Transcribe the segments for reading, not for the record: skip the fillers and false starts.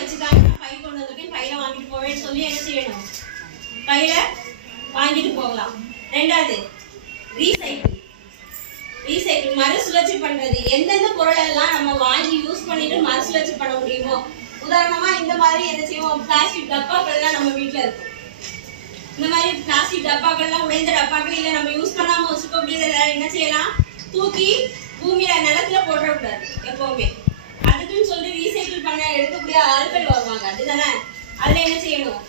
வச்சுக்காங்க, பை கொண்டு வந்துட்டு பையில வாங்கிட்டு போவேன்னு சொல்லி என்ன செய்யணும், பையில வாங்கிட்டு போகலாம். ரெண்டாவது ரீசைக்கிள். ரீசைக்கிள் மறுசுழற்சி பண்றது. எந்தெந்த பொருள் எல்லாம் நம்ம வாங்கி யூஸ் பண்ணிட்டு மறுசுழற்சி பண்ண முடியுமோ, உதாரணமா இந்த மாதிரி என்ன செய்வோம், பிளாஸ்டிக் டப்பாக்கள்லாம் நம்ம வீட்டுல இருக்கும். இந்த மாதிரி பிளாஸ்டிக் டப்பாக்கள்லாம் உடைந்த டப்பாக்கள் இல்லை நம்ம யூஸ் பண்ணாம வச்சுக்க முடியாத என்ன செய்யலாம், தூக்கி பூமியில நிலத்துல போடக்கூடாது எப்பவுமே. அதுக்குன்னு சொல்லி ரீசைக்கிள் பண்ண எடுக்கக்கூடிய ஆட்கள் வருவாங்க, அதுதானே. அதுல என்ன செய்யணும்,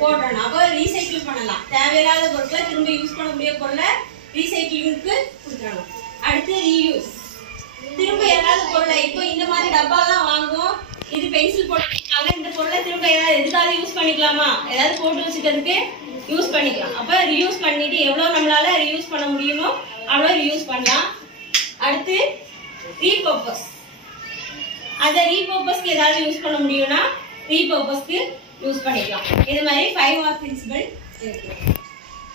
போடணும். அப்போ ரீசைக்கிள் பண்ணலாம். தேவையில்லாத பொருட்களை திரும்ப யூஸ் பண்ணக்கூடிய பொருளை ரீசைக்கிளிங்க்கு கொடுக்கணும். அடுத்து ரீயூஸ். திரும்ப ஏதாவது பொருளை இப்போ இந்த மாதிரி டப்பாலாம் வாங்குவோம், இது பென்சில் போட்டதுனால இந்த பொருளை திரும்ப ஏதாவது எதுக்காக யூஸ் பண்ணிக்கலாமா, ஏதாவது போட்டு வச்சுக்கிறதுக்கு யூஸ் பண்ணிக்கலாம். அப்போ ரீயூஸ் பண்ணிட்டு எவ்வளோ நம்மளால ரீயூஸ் பண்ண முடியுமோ அவ்வளோ ரீயூஸ் பண்ணலாம். அடுத்து ரீபர்பஸ். அதை ரீபர்பஸ்க்கு ஏதாவது யூஸ் பண்ண முடியும்னா ரீபர்பஸ்க்கு யூஸ் பண்ணிக்கலாம். இது மாதிரி 5R பிரின்சிபல் இருக்கு.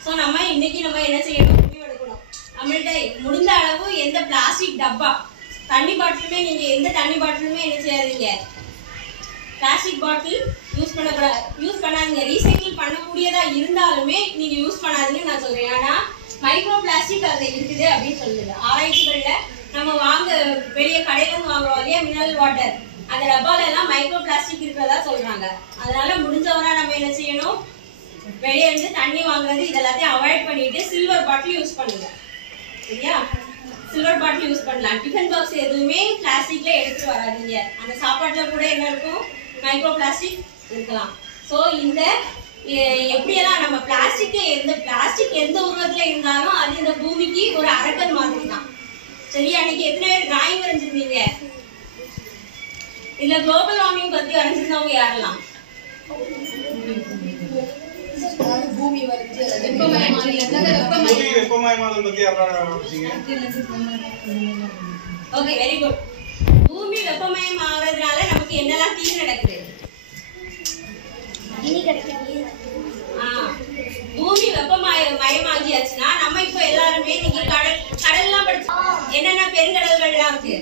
ஸோ நம்ம இன்னைக்கு நம்ம என்ன செய்யணும், முடிவெடுக்கணும். நம்மள்ட்ட முடிந்த அளவு எந்த பிளாஸ்டிக் டப்பா, தண்ணி பாட்டிலுமே நீங்க எந்த தண்ணி பாட்டிலுமே என்ன செய்யாதீங்க, பிளாஸ்டிக் பாட்டில் யூஸ் பண்ணாதீங்க. ரீசைக்கிள் பண்ணக்கூடியதா இருந்தாலுமே நீங்க யூஸ் பண்ணாதீங்கன்னு நான் சொல்றேன். ஆனா மைக்ரோ பிளாஸ்டிக் அதுல இருக்குது அப்படின்னு சொல்லுது ஆராய்ச்சிகள்ல. நம்ம வெளியே கடையில இருந்து வாங்குறோம் இல்லையா மினரல் வாட்டர், அந்த டப்பால எல்லாம் மைக்ரோ பிளாஸ்டிக் இருக்கிறதா சொல்றாங்க. அதனால முடிஞ்சவரை நம்ம என்ன செய்யணும், வெளியே இருந்து தண்ணி வாங்குறது இதெல்லாத்தையும் அவாய்ட் பண்ணிட்டு சில்வர் பாட்டில் யூஸ் பண்ணுங்க, சரியா. சில்வர் பாட்டில் யூஸ் பண்ணலாம். டிஃபன் பாக்ஸ் எதுவுமே பிளாஸ்டிக்ல எடுத்துட்டு வராதீங்க. அந்த சாப்பாட்டுல கூட என்ன இருக்கும், மைக்ரோ பிளாஸ்டிக் இருக்கலாம். ஸோ இந்த எப்படியெல்லாம் நம்ம பிளாஸ்டிக் எந்த உருவத்துல இருந்தாலும் அது இந்த பூமிக்கு ஒரு அரக்கன் மாதிரி தான், சரியா. அன்னைக்கு எத்தனை பேர் டிராயிங் வரைஞ்சிருந்தீங்க, இல்ல குளோபல் வார்மிங் பத்தி வரைஞ்சிருந்தவங்க யாரெல்லாம், பூமி ஓகே வெரி குட். பூமி வெப்பமயம் ஆகிறதுனால நமக்கு என்னெல்லாம் தீங்கு நடக்குது, பூமி வெப்பமயமாகியாச்சுன்னா நம்ம இப்ப எல்லாருமே நீங்க கடல்லாம் படிச்சோம், என்னென்ன பெருங்கடல்கள்லாம் இருக்கு,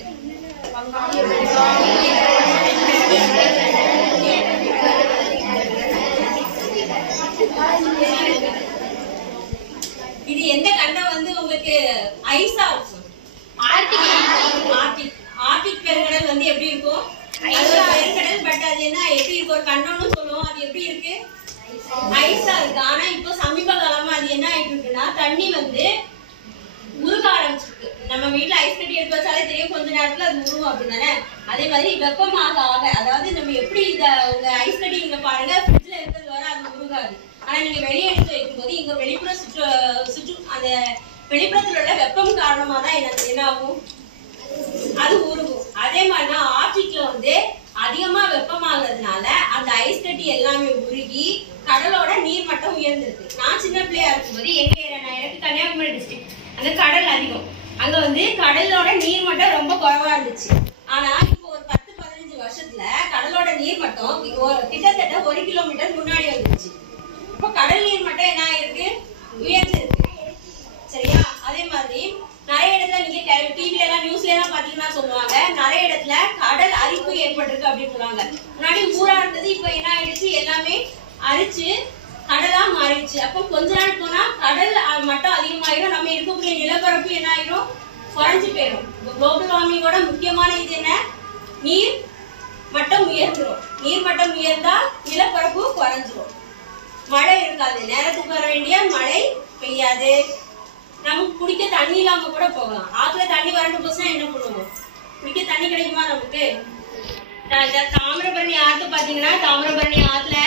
இது எந்த கண்டம் வந்து உங்களுக்கு ஐஸா இருக்கும், ஆர்டிக் பெருங்கடல் வந்து எப்படி இருக்கும், அது ஒரு பெருங்கடல். பட் அது என்ன எப்படி இருக்கு, ஒரு கண்டம்னு சொல்லுவோம், அது எப்படி இருக்கு, ஐஸா இருக்கு. ஆனா இப்போ சமீப காலமா அது என்ன ஆயிட்டு இருக்குன்னா தண்ணி வந்து உருக ஆரம்பிச்சிருக்கு. நம்ம வீட்டுல ஐஸ் கட்டி எடுத்து வச்சாலே தெரியும் கொஞ்ச நேரத்துல அது உருகும் அப்படிதானே. அதே மாதிரி வெப்பமாக ஆக, அதாவது நம்ம எப்படி உங்க ஐஸ் கட்டி இங்க பாருங்க ஃப்ரிட்ஜ்ல இருக்கிறது வர அது உருகாது. ஆனா நீங்க வெளியே எடுத்து வைக்கும் போது இங்க வெளிப்புற சுற்று அந்த வெளிப்புறத்துல உள்ள வெப்பம் காரணமா தான் என்ன ஆகும், அது உருகும். அதே மாதிரிதான் ஆர்டிக்ல வந்து அதிகமா வெப்பமாகிறதுனால அந்த ஐஸ் கட்டி எல்லாமே உருகி கடலோட நீர் மட்டம் உயர்ந்திருக்கு. நான் சின்ன பிள்ளையா இருக்கும்போது எனக்கு கன்னியாகுமரி டிஸ்ட்ரிக்ட், அந்த கடல் அதிகம், அங்க வந்து கடலோட நீர் மட்டம் ரொம்ப குறைவா இருந்துச்சு. ஆனா இப்போ ஒரு 10-15 வருஷத்துல கடலோட நீர் மட்டம் கிட்டத்தட்ட 1 கிலோமீட்டர் முன்னாடி வந்துருச்சு. இப்போ கடல் நீர் மட்டம் என்ன ஆயிருக்கு, உயர்ந்திருக்கு, சரியா. அதே மாதிரி நிறைய இடத்துல நீங்க டிவில எல்லாம் நியூஸ்ல எல்லாம் பாத்தீங்கன்னா சொல்லுவாங்க, நிறைய இடத்துல கடல் அரிப்பு ஏற்பட்டிருக்கு அப்படின்னு சொல்லுவாங்க. முன்னாடி ஊரா இருந்தது, இப்ப என்ன ஆயிடுச்சு, எல்லாமே அரிச்சு கடலா மாறிடுச்சு. அப்போ கொஞ்ச நாள் போனா கடல் மட்டம் அதிகமாயிடும், நம்ம இருக்கக்கூடிய நிலப்பரப்பு என்ன ஆயிடும், குறைஞ்சு போயிடும். குளோபல் வார்மிங்கோட முக்கியமான இது என்ன, நீர் மட்டம் உயர்ந்துடும். நீர் மட்டம் உயர்ந்தா நிலப்பரப்பு குறைஞ்சிரும், மழை இருக்காது, நேரத்துக்கு வர வேண்டிய மழை பெய்யாது, நமக்கு குடிக்க தண்ணி இல்லாம கூட போகலாம். ஆத்துல தண்ணி வறண்டு போச்சுன்னா என்ன பண்ணுவோம், குடிக்க தண்ணி கிடைக்குமா நமக்கு. தாமிரபரணி ஆத்து பாத்தீங்கன்னா தாமிரபரணி ஆத்துல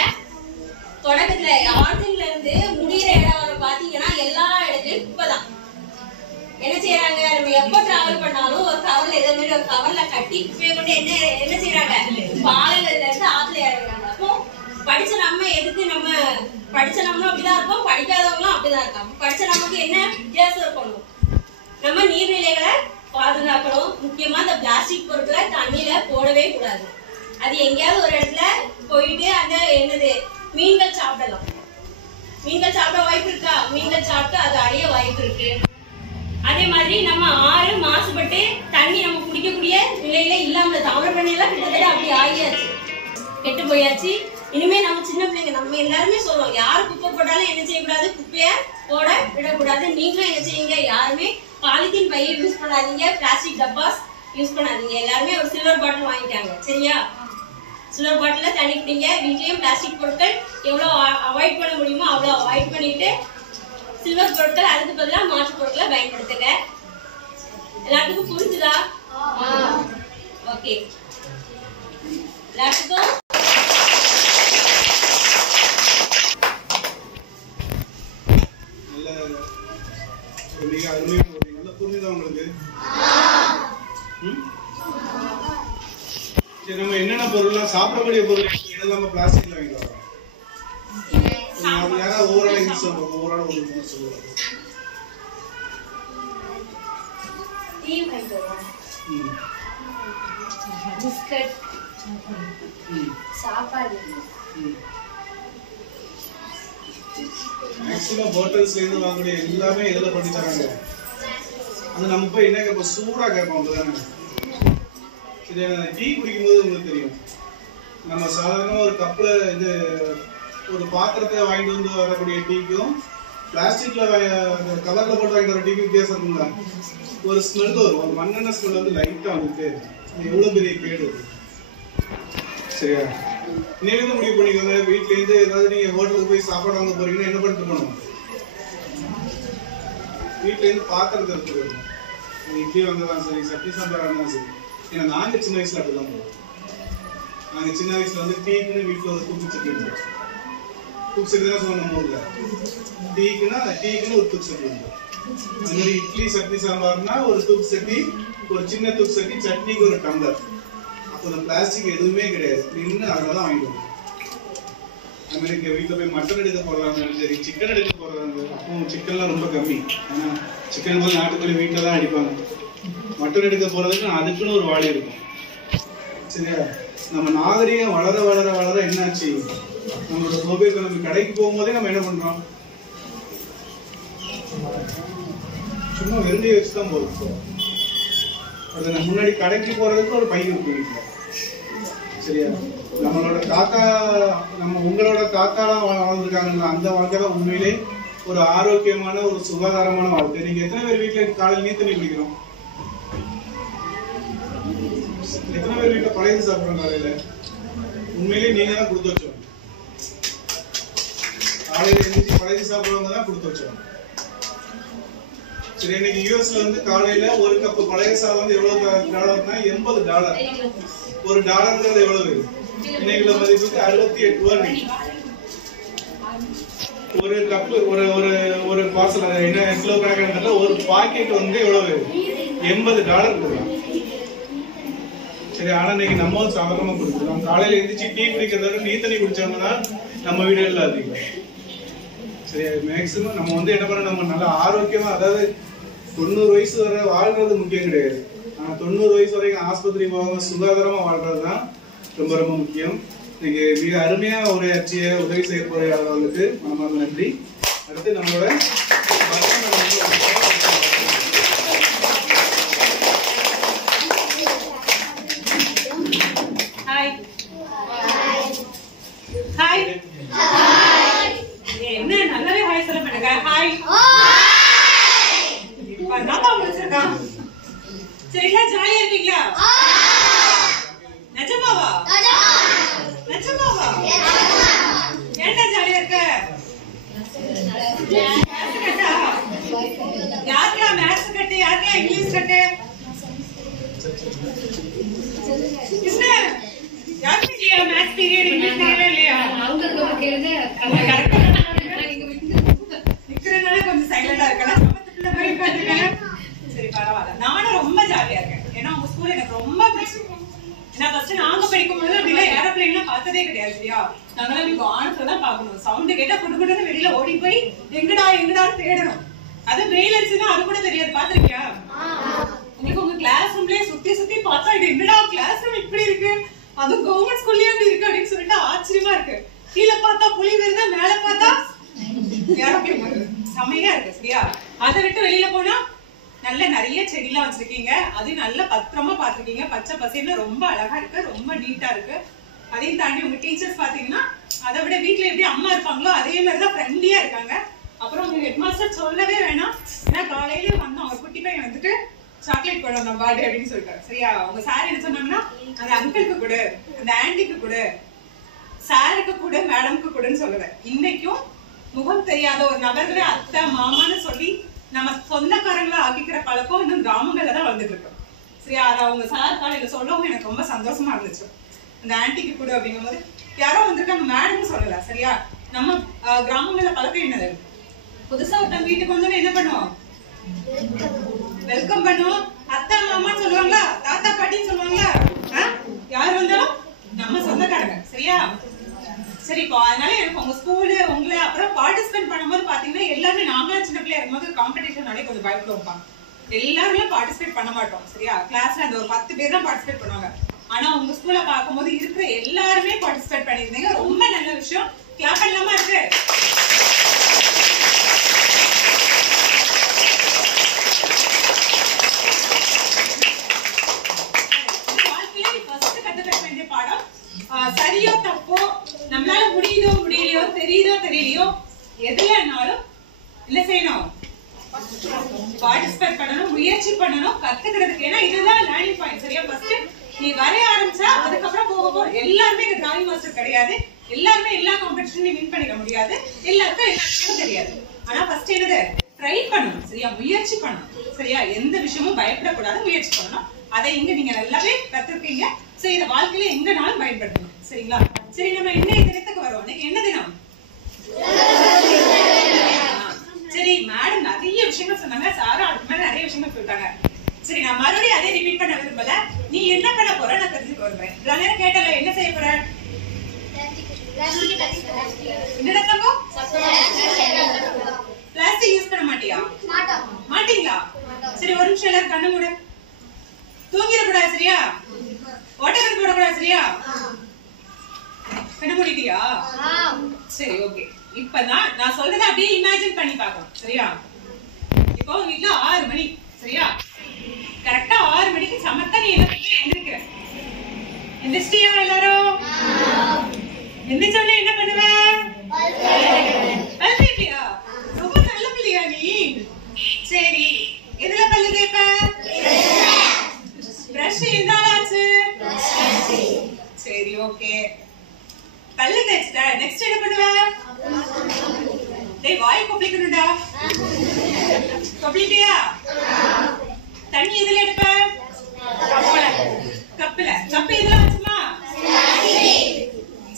தொடக்கத்துல ஆற்றுல இருந்து முடிகிற இடம் வர பாத்தீங்கன்னா எல்லா இடத்துலயும் குப்பைதான். என்ன செய்யறாங்க, நம்ம எப்ப டிராவல் பண்ணாலும் ஒரு கவர்ல இதே மாதிரி ஒரு கவர்ல கட்டி குப்பையை கொண்டு என்ன செய்யறாங்க, பாலைகள்ல இருந்து ஆத்துல இறங்குறாங்க. அப்போ படிச்ச நம்ம எதுக்கு, நம்ம படிச்ச நம்மளும் அப்படிதான் இருப்போம், படிக்காதவங்களும் அப்படிதான் இருக்காங்க. படிச்ச நமக்கு என்ன வித்தியாசம் இருக்கணும், நம்ம நீர்நிலைகளை பாதுகாக்கணும். முக்கியமா இந்த பிளாஸ்டிக் பொருட்களை தண்ணியில போடவே கூடாது. அது எங்கேயாவது ஒரு இடத்துல போயிட்டு அந்த என்னது மீன்கள் சாப்பிடலாம், மீன்கள் சாப்பிட வாய்ப்பு இருக்கா, மீன்கள் சாப்பிட்டு அது அடைய வாய்ப்பு இருக்கு. அதே மாதிரி நம்ம ஆறு மாசுபட்டு தண்ணி நம்ம குடிக்கக்கூடிய நிலையில இல்லாம தாமிரபரணி எல்லாம் கிட்டத்தட்ட அப்படி ஆகியாச்சு, கெட்டு போயாச்சு. இனிமே நம்ம சின்ன பிள்ளைங்க நம்ம எல்லாருமே சொல்லுவோம், யார் குப்பை போட்டாலும் என்ன செய்யக்கூடாது, குப்பைய போட விடக்கூடாது. நீங்களும் என்ன செய்யுங்க, யாருமே பாலித்தீன் பையை யூஸ் பண்ணாதீங்க, பிளாஸ்டிக் டப்பாஸ் யூஸ் பண்ணாதீங்க. எல்லாருமே ஒரு சில்வர் பாட்டில் வாங்கிட்டாங்க, சரியா? சில்வர் பாட்டில தண்ணி குடிங்க. வீட்லயும் பிளாஸ்டிக் பொருட்கள் எவ்வளவு அவாய்ட் பண்ண முடியுமோ அவ்வளவு அவாய்ட் பண்ணிட்டு சில்வர் பொருட்கள் அதுக்கு பதிலாக மாற்று பொருட்களை பயன்படுத்துங்க. எல்லாத்துக்கும் புரிஞ்சுதா? ஓகே, எல்லாத்துக்கும் நம்ம என்னென்ன பொருள் சாப்பிடக்கூடிய பொருள் இதெல்லாம் பிளாஸ்டிக்ல வாங்கி வரோம். யாராவது ஓவரால் யூஸ் பண்ணுவோம், ஓவரால் ஒரு சொல்லுவாங்க. பிஸ்கட், சாப்பாடு, மேக்ஸிமம் ஹோட்டல்ஸ்ல இருந்து வாங்கக்கூடிய எல்லாமே எதில் பண்ணி தராங்க. அது நம்ம போய் என்ன கேட்போம், சூடா கேட்போம். அப்படிதானே? இது டீ குடிக்கும்போது உங்களுக்கு தெரியும், நம்ம சாதாரணமாக ஒரு கப்பில் இது ஒரு பாத்திரத்தை வாங்கிட்டு வந்து வரக்கூடிய டீக்கும் பிளாஸ்டிக்ல கவர்ல போட்டு வாங்கிட்டு வர டீக்கும் வித்தியாசம் இருக்குங்களா? ஒரு ஸ்மெல் வரும், ஒரு மண்ணெண்ணெய் ஸ்மெல் வந்து லைட்டாக வந்துட்டு எவ்வளோ பெரிய கேடு. சரியா? நீங்க முடிவு பண்ணிக்கோங்க, வீட்ல இருந்து ஏதாவது நீங்க ஹோட்டலுக்கு போய் சாப்பாடு வாங்க போறீங்கன்னா என்ன பண்ணிட்டு போகணும்? வீட்ல இருந்து பாத்திரத்தை எடுத்து போயிடணும். இட்லி வாங்கதான் சரி, சட்னி சாம்பார் வாங்கதான் சரி. ஏன்னா நாங்க சின்ன வயசுல அப்படிதான் போவோம். நாங்க சின்ன வயசுல வந்து டீக்குன்னு வீட்டுல ஒரு தூக்கு சட்டி இருந்தோம். தூக்கு சட்டி தான் சொன்ன ஊர்ல டீக்குன்னு ஒரு தூக்கு சட்டி இருந்தோம். அது மாதிரி இட்லி சட்னி சாம்பார்னா ஒரு தூக்கு சட்டி, ஒரு சின்ன தூக்கு சட்டி, சட்னிக்கு ஒரு டம்ளர். அப்போ பிளாஸ்டிக் எதுவுமே கிடையாது, நின்று அதெல்லாம் வாங்கிட்டு வரும். அது மாதிரி இங்கே வீட்டில் போய் மட்டன் எடுக்க போடுறாங்க சரி, சிக்கன் எடுக்க போடுறாங்க. அப்போ சிக்கன்லாம் ரொம்ப கம்மி, ஏன்னா சிக்கன் போது நாட்டுக்கோழி வீட்டில் தான் அடிப்பாங்க. மட்டன் எடுக்க போறதுக்கு அதுக்குன்னு ஒரு வாளி இருக்கும். சரியா? நம்ம நாகரிகம் வளர வளர வளர என்னாச்சு, நம்மளோட மொபைல் நம்ம கடைக்கு போகும்போதே நம்ம என்ன பண்றோம், சும்மா வெறுதையை வச்சுதான் போறோம். அது முன்னாடி கடைக்கு போறதுக்கு ஒரு பை இருக்கு வீட்டுல. சரியா? நம்மளோட தாத்தா, உங்களோட தாத்தாலாம் வாழ்ந்துருக்காங்கல்ல, அந்த வாழ்க்கை தான் உண்மையிலே ஒரு ஆரோக்கியமான ஒரு சுகாதாரமான வாழ்க்கை. நீங்க எத்தனை பேர் வீட்டுல காலையில் நீர் தண்ணி குடிக்கிறோம்? எத்தனை பேர் வீட்டுல பழைய சாப்பிடுறோம் காலையில? உண்மையிலேயே நீங்க தான் கொடுத்து வச்சோம். காலையில எழுந்திரிச்சு பழைய சாப்பிடுறவங்க தான் கொடுத்து வச்சோம். சரி, இன்னைக்கு யூஎஸ்ல வந்து காலையில ஒரு கப் பழைய சாதம் வந்து எவ்வளவு டாலர்னா $80. ஒரு டாலர்ங்கிறது எவ்வளவு? இன்னைக்குள்ள மதிப்புக்கு 68 ரூபாய். ஒரு கப் ஒரு பார்சல் என்ன கிலோ கணக்கான ஒரு பாக்கெட் வந்து எவ்வளவு? $80 கொடுக்கலாம். சரி, ஆனா இன்னைக்கு நம்ம சாதாரணமா குடிக்கிறோம். நம்ம காலையில எழுந்திரிச்சு டீ குடிக்கிறத நீ தண்ணி குடிச்சவங்க தான் நம்ம வீடுகள்ல அதிகம். சரியா? மேக்சிமம் நம்ம வந்து என்ன பண்ண, நம்ம நல்லா ஆரோக்கியமா, அதாவது 90 வயசு வரை வாழ்றது முக்கியம் கிடையாது. ஆனா 90 வயசு வரைக்கும் ஆஸ்பத்திரி போகாம சுகாதாரமா வாழ்றதுதான் ரொம்ப ரொம்ப முக்கியம். இன்னைக்கு மிக அருமையா உரையாற்றிய உதவி செய்ய போறவர்களுக்கு மனமார்ந்த நன்றி. அடுத்து நம்மளோட என்ன நல்லாவே ஹாய் சொல்ல மாட்டேங்க. ஹாய் சரிங்களா? ஜாலியா இருக்கீங்களா? நிஜமாவா? நிஜமாவா? என்ன ஜாலியா இருக்க? யாருக்கா மேத்ஸ் கட்டு, யாருக்கா இங்கிலீஷ் கட்டு? என்ன யாருக்கு இல்லையா மேத்ஸ் பீரியட், இங்கிலீஷ் பீரியட் இல்லையா? நிக்கிறதுனால கொஞ்சம் சைலண்டா இருக்கலாம். சரி, பரவாயில்ல. நானும் ரொம்ப ஜாலியா இருக்கேன். ஏன்னா உங்க ஸ்கூல் எனக்கு ரொம்ப பிடிச்சிருக்கும். ஏன்னா ஃபர்ஸ்ட் நாங்க படிக்கும்போது அப்படிலாம் ஏரோப்ளேன்லாம் பார்த்ததே கிடையாது. சரியா? நாங்களாம் இப்ப வானத்துல தான் பார்க்கணும். சவுண்ட் கேட்டா குடுக்குன்னு வெளியில ஓடி போய் எங்கடா தேடணும். அது வெயில் அடிச்சுன்னா அது கூட தெரியாது. பாத்திருக்கியா? உங்களுக்கு உங்க கிளாஸ் ரூம்லயே சுத்தி பார்த்தா இது என்னடா கிளாஸ் ரூம் இப்படி இருக்கு, அதுவும் கவர்மெண்ட் ஸ்கூல்லயே அப்படி இருக்கு அப்படின்னு சொல்லிட்டு ஆச்சரியமா இருக்கு. கீழே பார்த்தா புலி வருது, மேல பார்த்தா ஏரோப்ளேன் வருது. செமையா இருக்கு. சரியா? அதை விட்டு வெளியில போனா நல்ல நிறைய செடிலாம் வச்சிருக்கீங்க. அதையும் நல்ல பத்திரமா பாத்துருக்கீங்க. பச்சை பசேல்ல ரொம்ப அழகா இருக்கு, ரொம்ப நீட்டா இருக்கு. அதையும் தாண்டி உங்க டீச்சர்ஸ் பாத்தீங்கன்னா அதை விட வீட்டுல எப்படி அம்மா இருப்பாங்களோ அதே மாதிரிதான் ஃப்ரெண்ட்லியா இருக்காங்க. அப்புறம் உங்க ஹெட் மாஸ்டர் சொல்லவே வேணாம். ஏன்னா காலையில வந்தோம், ஒரு குட்டி பையன் வந்துட்டு சாக்லேட் கொண்டு வந்தோம் பர்த்டே அப்படின்னு சொல்லிட்டாரு. சரியா? உங்க சார் என்ன சொன்னாங்கன்னா அந்த அங்கிளுக்கு கொடு, அந்த ஆன்டிக்கு கொடு, சாருக்கு கூட, மேடம்க்கு கூடன்னு சொல்லுவேன். இன்னைக்கும் முகம் தெரியாத ஒரு நபர்களை அத்தை மாமான்னு சொல்லி நம்ம சொந்தக்காரங்களா ஆக்கிக்கிற பழக்கம் இன்னும் கிராமங்கள்ல தான் வந்துட்டு இருக்கோம். சரியா? அதை அவங்க சார் காலையில சொல்லவும் எனக்கு ரொம்ப சந்தோஷமா இருந்துச்சு. அந்த ஆன்டிக்கு கூட அப்படிங்கும் போது யாரோ வந்திருக்காங்க மேடம்னு சொல்லல. சரியா? நம்ம கிராமங்கள்ல பழக்கம் என்னது, புதுசா ஒருத்தன் வீட்டுக்கு வந்தோன்னு என்ன பண்ணுவோம், வெல்கம் பண்ணுவோம். அத்தை மாமான்னு சொல்லுவாங்களா, தாத்தா பாட்டின்னு சொல்லுவாங்களா? யார் வந்தாலும் நம்ம சொந்தக்காரங்க. சரியா? சரி, இப்போ அதனால எனக்கு உங்க ஸ்கூலு உங்களை அப்புறம் பார்ட்டிசிபேட் பண்ணும்போது பாத்தீங்கன்னா எல்லாருமே நாங்களும் சின்ன பிள்ளையா இருக்கும்போது காம்படிஷன்னாலே கொஞ்சம் பயப்பட வைப்பாங்க. எல்லாருமே பார்ட்டிசிபேட் பண்ண மாட்டோம். சரியா? கிளாஸ்ல அந்த ஒரு 10 பேர் தான் பார்ட்டிசிபேட் பண்ணுவாங்க. ஆனா உங்க ஸ்கூல்ல பார்க்கும்போது இருக்கிற எல்லாருமே பார்ட்டிசிபேட் பண்ணிருந்தீங்க. ரொம்ப நல்ல விஷயம். கிளாப் பண்ணலாமா இருக்கு? பாடம் சரியோ தப்போ, நம்மளால முடியுதோ முடியலையோ, தெரியுதோ தெரியலையோ, எதுலனாலும் என்ன செய்யணும், பார்ட்டிசிபேட் பண்ணணும், முயற்சி பண்ணணும், கத்துக்கிறதுக்கு. ஏன்னா இதுதான் லேர்னிங் பாயிண்ட். சரியா? ஃபர்ஸ்ட் நீ வரைய ஆரம்பிச்சா அதுக்கப்புறம் போக எல்லாருமே டிராயிங் மாஸ்டர் கிடையாது. எல்லாருமே எல்லா காம்படிஷன்லயும் வின் பண்ணிட முடியாது. எல்லாருக்கும் எல்லாருக்கும் தெரியாது. ஆனா ஃபர்ஸ்ட் என்னது, ட்ரை பண்ணணும். சரியா? முயற்சி பண்ணணும். சரியா? எந்த விஷயமும் பயப்படக்கூடாது, முயற்சி பண்ணணும். அதை இங்க நீங்க நல்லாவே கத்துருக்கீங்க. சரி, இதை வாழ்க்கையில எங்கனாலும் பயன்படுத்தணும். சரிங்களா? சரி, நம்ம இன்னைக்கு தினத்துக்கு வரோம். இன்னைக்கு என்ன தினம்? சரி, மேடம் நிறைய விஷயங்கள் சொன்னாங்க, சாரும் அதுக்கு மேல நிறைய விஷயங்கள் சொல்லிட்டாங்க. சரி, நான் மறுபடியும் அதே ரிப்பீட் பண்ண விரும்பல. நீ என்ன பண்ண போற நான் தெரிஞ்சுக்க வருவேன். இவ்வளவு நேரம் கேட்டல, என்ன செய்ய போற? என்னடா தங்கம்? பிளாஸ்டிக் யூஸ் பண்ண மாட்டியா? மாட்டீங்களா? சரி, ஒரு நிமிஷம் எல்லாரும் கண்ணு மூடு. தூங்கிடக்கூடாது. சரியா? வாட்டர் போடக்கூடாது. சரியா? கண்ணு மூடிட்டியா? சரி, ஓகே. இப்பதான் நான் சொல்றதை அப்படியே இமேஜின் பண்ணி பார்க்கணும். சரியா? இப்போ வீட்டுல 6 மணி. சரியா? கரெக்டா 6 மணிக்கு சமத்தா நீ எந்திரிக்கிற. எந்திரிச்சிட்டியா எல்லாரும்? எந்திரிச்சோடனே என்ன பண்ணுவ? பல் தேய்ப்பியா? ரொம்ப நல்ல பிள்ளையா நீ. சரி, எதுல பல்லு தேய்ப்ப? பிரஷ் எந்த ஆச்சு? சரி, ஓகே. பல்லு தேய்ச்சிட்ட, நெக்ஸ்ட் என்ன பண்ணுவ? டேய், வாய் கொப்பளிக்கணும்டா. கொப்பளிட்டியா? தண்ணி எதுல எடுப்ப? கப்புல. கப்பு எதுல வச்சுமா?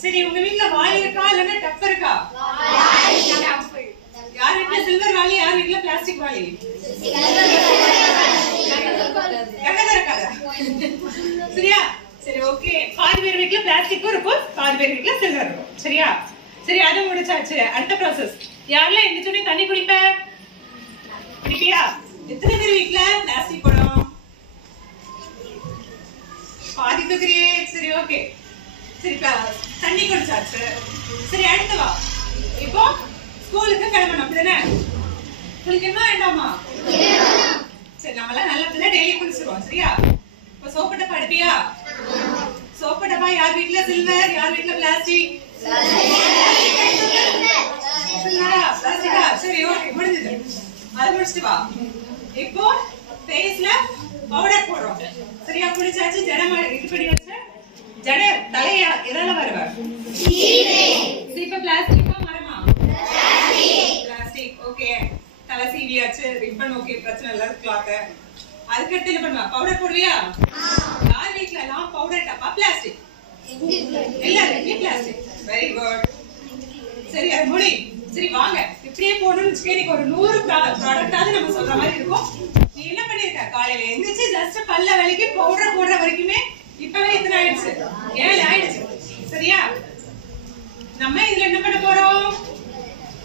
சரி, உங்க வீட்டுல வாய் இருக்கா இல்லன்னா டப் இருக்கா? யார் வீட்டுல சில்வர் வாளி, யார் வீட்டுல பிளாஸ்டிக் வாளி? இருக்காதா? சரியா? சரி, ஓகே. பாதி பேர் வீட்டுல பிளாஸ்டிக்கும் இருக்கும், பாதி பேர் வீட்டுல சில்வர் இருக்கும். சரியா? சரி, அது முடிச்சாச்சு. அடுத்த ப்ராசஸ். யாரெல்லாம் எந்திரிச்சோடனே தண்ணி குடிப்ப? குடிப்பியா? எத்தனை பேர் வீட்டுல பிளாஸ்டிக் குடம்? பாதி தூக்குறியே. சரி, ஓகே. சரி, தண்ணி குடிச்சாச்சு. சரி, அடுத்து வா. இப்போ ஸ்கூலுக்கு கிளம்பணும். அப்படிதானே? குளிக்கணுமா வேண்டாமா? சரி, நம்மளாம் நல்ல பிள்ளை, டெய்லி குளிச்சிருவோம். சரியா? இப்போ சோப்பு டப்பா எடுப்பியா? சோப்பு டப்பா யார் வீட்டுல சில்வர், யார் வீட்டுல பிளாஸ்டிக்? பிளாஸ்டிக்கா? சரி, ஓகே, முடிஞ்சது. அது முடிச்சுட்டு வா. இப்போ ஃபேஸ்ல பவுடர் போடுறோம். சரியா? குளிச்சாச்சு, ஜடமா இது பண்ணி வச்சு ஜட தலையா எதால வருவ? இப்ப பிளாஸ்டிக்கா மரமா? பிளாஸ்டிக். ஓகே, தலை சீவியாச்சு, ரிப்பன் ஓகே, பிரச்சனை இல்ல, கிளாத். அதுக்கடுத்து என்ன பண்ணுவா? பவுடர் போடுவியா? யார் வீட்டுல எல்லாம் பவுடர் டப்பா பிளாஸ்டிக்? எல்லாருமே பிளாஸ்டிக். Very good. சரி, அது முடி. சரி, வாங்க. இப்படியே போகணும்னு வச்சுக்க, இன்னைக்கு ஒரு 100 ப்ராடக்டாவது நம்ம சொல்ற மாதிரி இருக்கும். நீ என்ன பண்ணிருக்க? காலையில எந்திரிச்சு ஜஸ்ட் பல்ல விளக்கி பவுடர் போடுற வரைக்குமே இப்பவே எத்தனை ஆயிடுச்சு? 7 ஆயிடுச்சு. சரியா? நம்ம இதுல என்ன பண்ண போறோம்?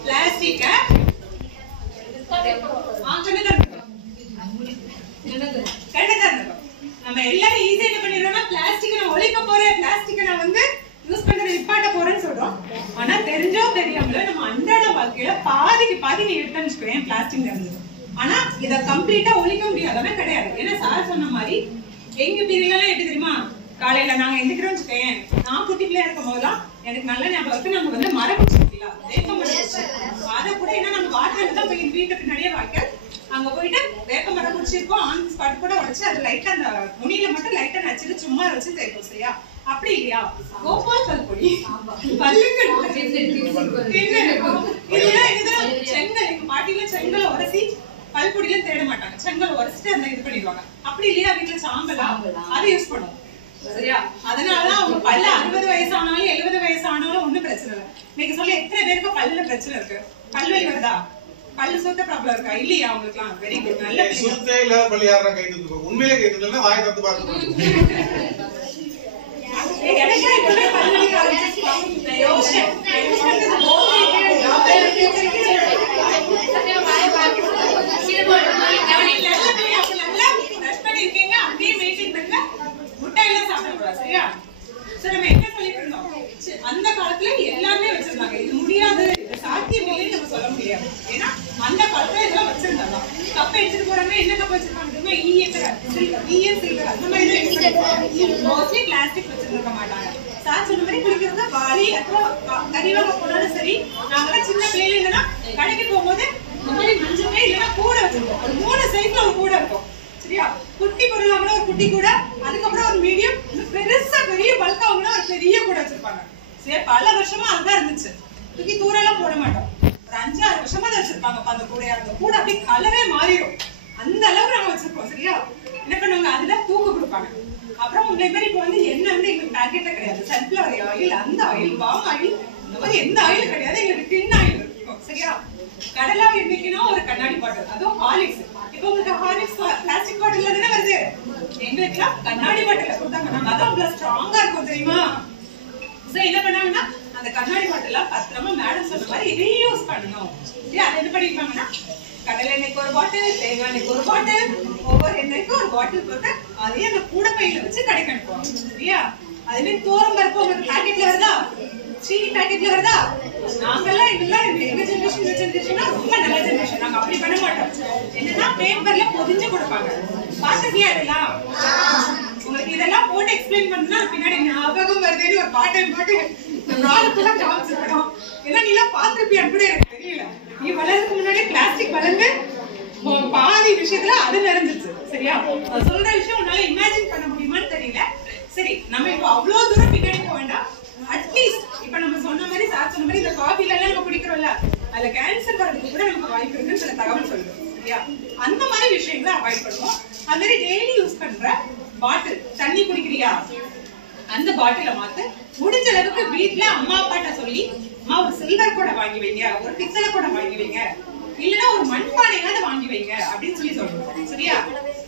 பிளாஸ்டிக்க நம்ம எல்லாரும் ஈஸியா என்ன பண்ணிடுறோம்னா, பிளாஸ்டிக் நான் ஒழிக்க போறேன், பிளாஸ்டிக் நான் வந்து யூஸ் பண்றது நிப்பாட்ட போறேன்னு சொல்றோம். ஆனா தெரிஞ்சோ தெரியாமல நம்ம அன்றாட வாழ்க்கையில பாதிக்கு பாதி நீ எடுத்து வச்சுக்கிறேன் பிளாஸ்டிக் இருந்தது. ஆனா இத கம்ப்ளீட்டா ஒழிக்க முடியாதவே கிடையாது. ஏன்னா சார் சொன்ன மாதிரி எங்க பீரியட்லாம் எப்படி தெரியுமா, காலையில நாங்க எந்திரிக்கிறோம் வச்சுக்கேன், நான் குட்டி பிள்ளையா இருக்கும் போதெல்லாம் எனக்கு நல்ல ஞாபகம் இருக்கு. நாங்க வந்து மரம் குடிச்சிருக்கீங்களா, வேப்ப மரம், அதை கூட என்ன நாங்க வாட்டர் தான் போய் வீட்டுக்கு பின்னாடியே வாய்க்க அங்க போயிட்டு வேப்ப மரம் குடிச்சிருக்கோம். ஆன் ஸ்பாட் கூட உடச்சு அது லைட்டா அந்த முனியில மட்டும் லைட்டா நச்சுட்டு சும்மா வச்சு தேய்ப்போம். சரியா? அப்படி இல்லையா, கோபால் பல்பொடி பல்லுக்கு இல்லையா, இதுதான் செங்கல். எங்க பாட்டியில செங்கலை உரசி பல்பொடியில தேட மாட்டாங்க, செங்கல் உரசிட்டு அந்த இது பண்ணிடுவாங்க. அப்படி இல்லையா, வீட்டுல சாம்பலா அதை யூஸ் பண்ணுவோம். சரியா? அதனாலதான் அவங்க பல்ல 60 வயசானாலும் 70 வயசானாலும் ஒண்ணும் பிரச்சனை இல்லை. நீங்க சொல்ல எத்தனை பேருக்கு பல்லுல பிரச்சனை இருக்கு? பல்வலி வருதா? பல்லு சுத்த ப்ராப்ளம் இருக்கா? இல்லையா? அவங்களுக்குலாம் வெரி குட். நல்ல சுத்தே இல்லாத பல்லு யாரா கை தூக்கு? உண்மையிலே கை தூக்கலன்னா வாயை தப்பு பார்க்க அந்த காலத்துல எல்லாமே வச்சிருந்தாங்க. இது முடியாது, சாத்தியம் இல்லைன்னு நம்ம சொல்ல முடியாது. ஏன்னா அந்த காலத்துல இதெல்லாம் வச்சிருந்தாங்க. கப்பை எடுத்துட்டு போறாங்க, என்ன கப்பை வச்சிருக்காங்க? அந்த மாதிரி மோஸ்ட்லி பிளாஸ்டிக் வச்சிருக்க மாட்டாங்க. சார் சொன்ன மாதிரி குளிக்கிறது வாளி அப்புறம் கறிவாக போனாலும் சரி. நாங்கெல்லாம் சின்ன பிள்ளைல இல்லைன்னா கடைக்கு போகும்போது இந்த மாதிரி மஞ்சள் இல்லைன்னா கூட வச்சிருக்கோம். ஒரு 3 சைஸ்ல ஒரு கூட இருக்கும். சரியா? குட்டி பொருள் வாங்கினா ஒரு குட்டி கூட, அதுக்கப்புறம் ஒரு மீடியம், பெருசா பெரிய பல்கா வாங்கினா ஒரு பெரிய கூட வச்சிருப்பாங்க. சரி, பல வருஷமா அதுதான் இருந்துச்சு. தூக்கி தூரெல்லாம் போட மாட்டோம். ஒரு 5-6 வருஷமா தான் வச்சிருப்பாங்க அந்த கூடையா. அந்த கூட அப்படியே கலரே மாறிடும், அந்த அளவுக்கு நாங்க வச்சிருக்கோம். சரியா? என்ன பண்ணுவாங்க, அதுல தூக்கு கொடுப்பாங்க. அப்புறம் உங்களை மாதிரி இப்ப வந்து எண்ணெய் வந்து எங்களுக்கு பேக்கெட்ல கிடையாது. சன்ஃபிளவர் ஆயில், அந்த ஆயில், பாம் ஆயில், இந்த மாதிரி எந்த ஆயில் கிடையாது. எங்களுக்கு டின் ஆயில் இருக்கும். சரியா? கடலை எண்ணிக்கைனா ஒரு கண்ணாடி பாட்டில், அதுவும் ஹார்லிக்ஸ். இப்ப உங்களுக்கு ஹார்லிக்ஸ் பிளாஸ்டிக் பாட்டில் தானே வருது, எங்களுக்குலாம் கண்ணாடி பாட்டில கொடுத்தாங்க. நாங்க அதான் அவ்வளவு ஸ்ட்ராங்கா இருக்கும் தெரியுமா? என்ன பண்ணாங்கன்னா அந்த கண்ணாடி பாட்டில பத்திரமா மேடம் சொன்ன மாதிரி இதை யூஸ் பண்ணணும். அதை என்ன பண்ணிருப்பாங்கன்னா கடலை எண்ணெய்க்கு ஒரு பாட்டில், தேங்காய் எண்ணெய்க்கு ஒரு பாட்டில், ஒவ்வொரு எண்ணெய்க்கு ஒரு பாட்டில் போட்டு அதையே அந்த கூடை பையில வச்சு கடைக்கு அனுப்புவாங்க. சரியா? அதுவே தோரம் பருப்பு உங்களுக்கு பாக்கெட்ல வருதா, சீனி பாக்கெட்ல வருதா? நாங்கெல்லாம் இதெல்லாம் எங்க ஜெனரேஷன் ரொம்ப நல்ல ஜெனரேஷன். நாங்க அப்படி பண்ண மாட்டோம். என்னன்னா பேப்பர்ல பொதிஞ்சு கொடுப்பாங்க. பாத்துக்கியா இதெல்லாம்? உங்களுக்கு இதெல்லாம் போட்டு எக்ஸ்பிளைன் பண்ணா பின்னாடி ஞாபகம் வருதுன்னு ஒரு பாட்டை போட்டு நாளுக்குள்ள காமிச்சிருக்கணும். ஏன்னா நீ எல்லாம் பாத்துருப்பியான்னு கூட எனக்கு தெரியல. நீ வளர்றதுக்கு முன்னாடி பிளாஸ்டிக் வளர்ந்து பாதி விஷயத்துல அது நிறைஞ்சிச்சு. சரியா? சொல்ற விஷயம் உன்னால இமேஜின் பண்ண முடியுமான்னு தெரியல. சரி, நம்ம இப்போ அவ்வளவு தூரம் பின்னாடி போக வேண்டாம். அட்லீஸ்ட் இப்ப நம்ம சொன்ன மாதிரி சார் சொன்ன மாதிரி இந்த காஃபில எல்லாம் நம்ம குடிக்கிறோம்ல, அதுல கேன்சர் வரதுக்கு கூட நமக்கு வாய்ப்பு இருக்குன்னு சில தகவல் சொல்லுது. சரியா? அந்த மாதிரி விஷயங்களை அவாய்ட் பண்ணுவோம். அது மாதிரி டெய்லி யூஸ் பண்ற பாட்டில், தண்ணி குடிக்கிறியா, அந்த பாட்டில மாத்து. முடிஞ்ச அளவுக்கு வீட்டுல அம்மா அப்பாட்ட சொல்லி, அம்மா ஒரு சில்வர் கூட வாங்கி வைங்க, ஒரு பித்தளை கூட வாங்கி வைங்க, இல்லன்னா ஒரு மண்பானையாவது வாங்கி வைங்க அப்படின்னு சொல்லி சொல்றோம். சரியா?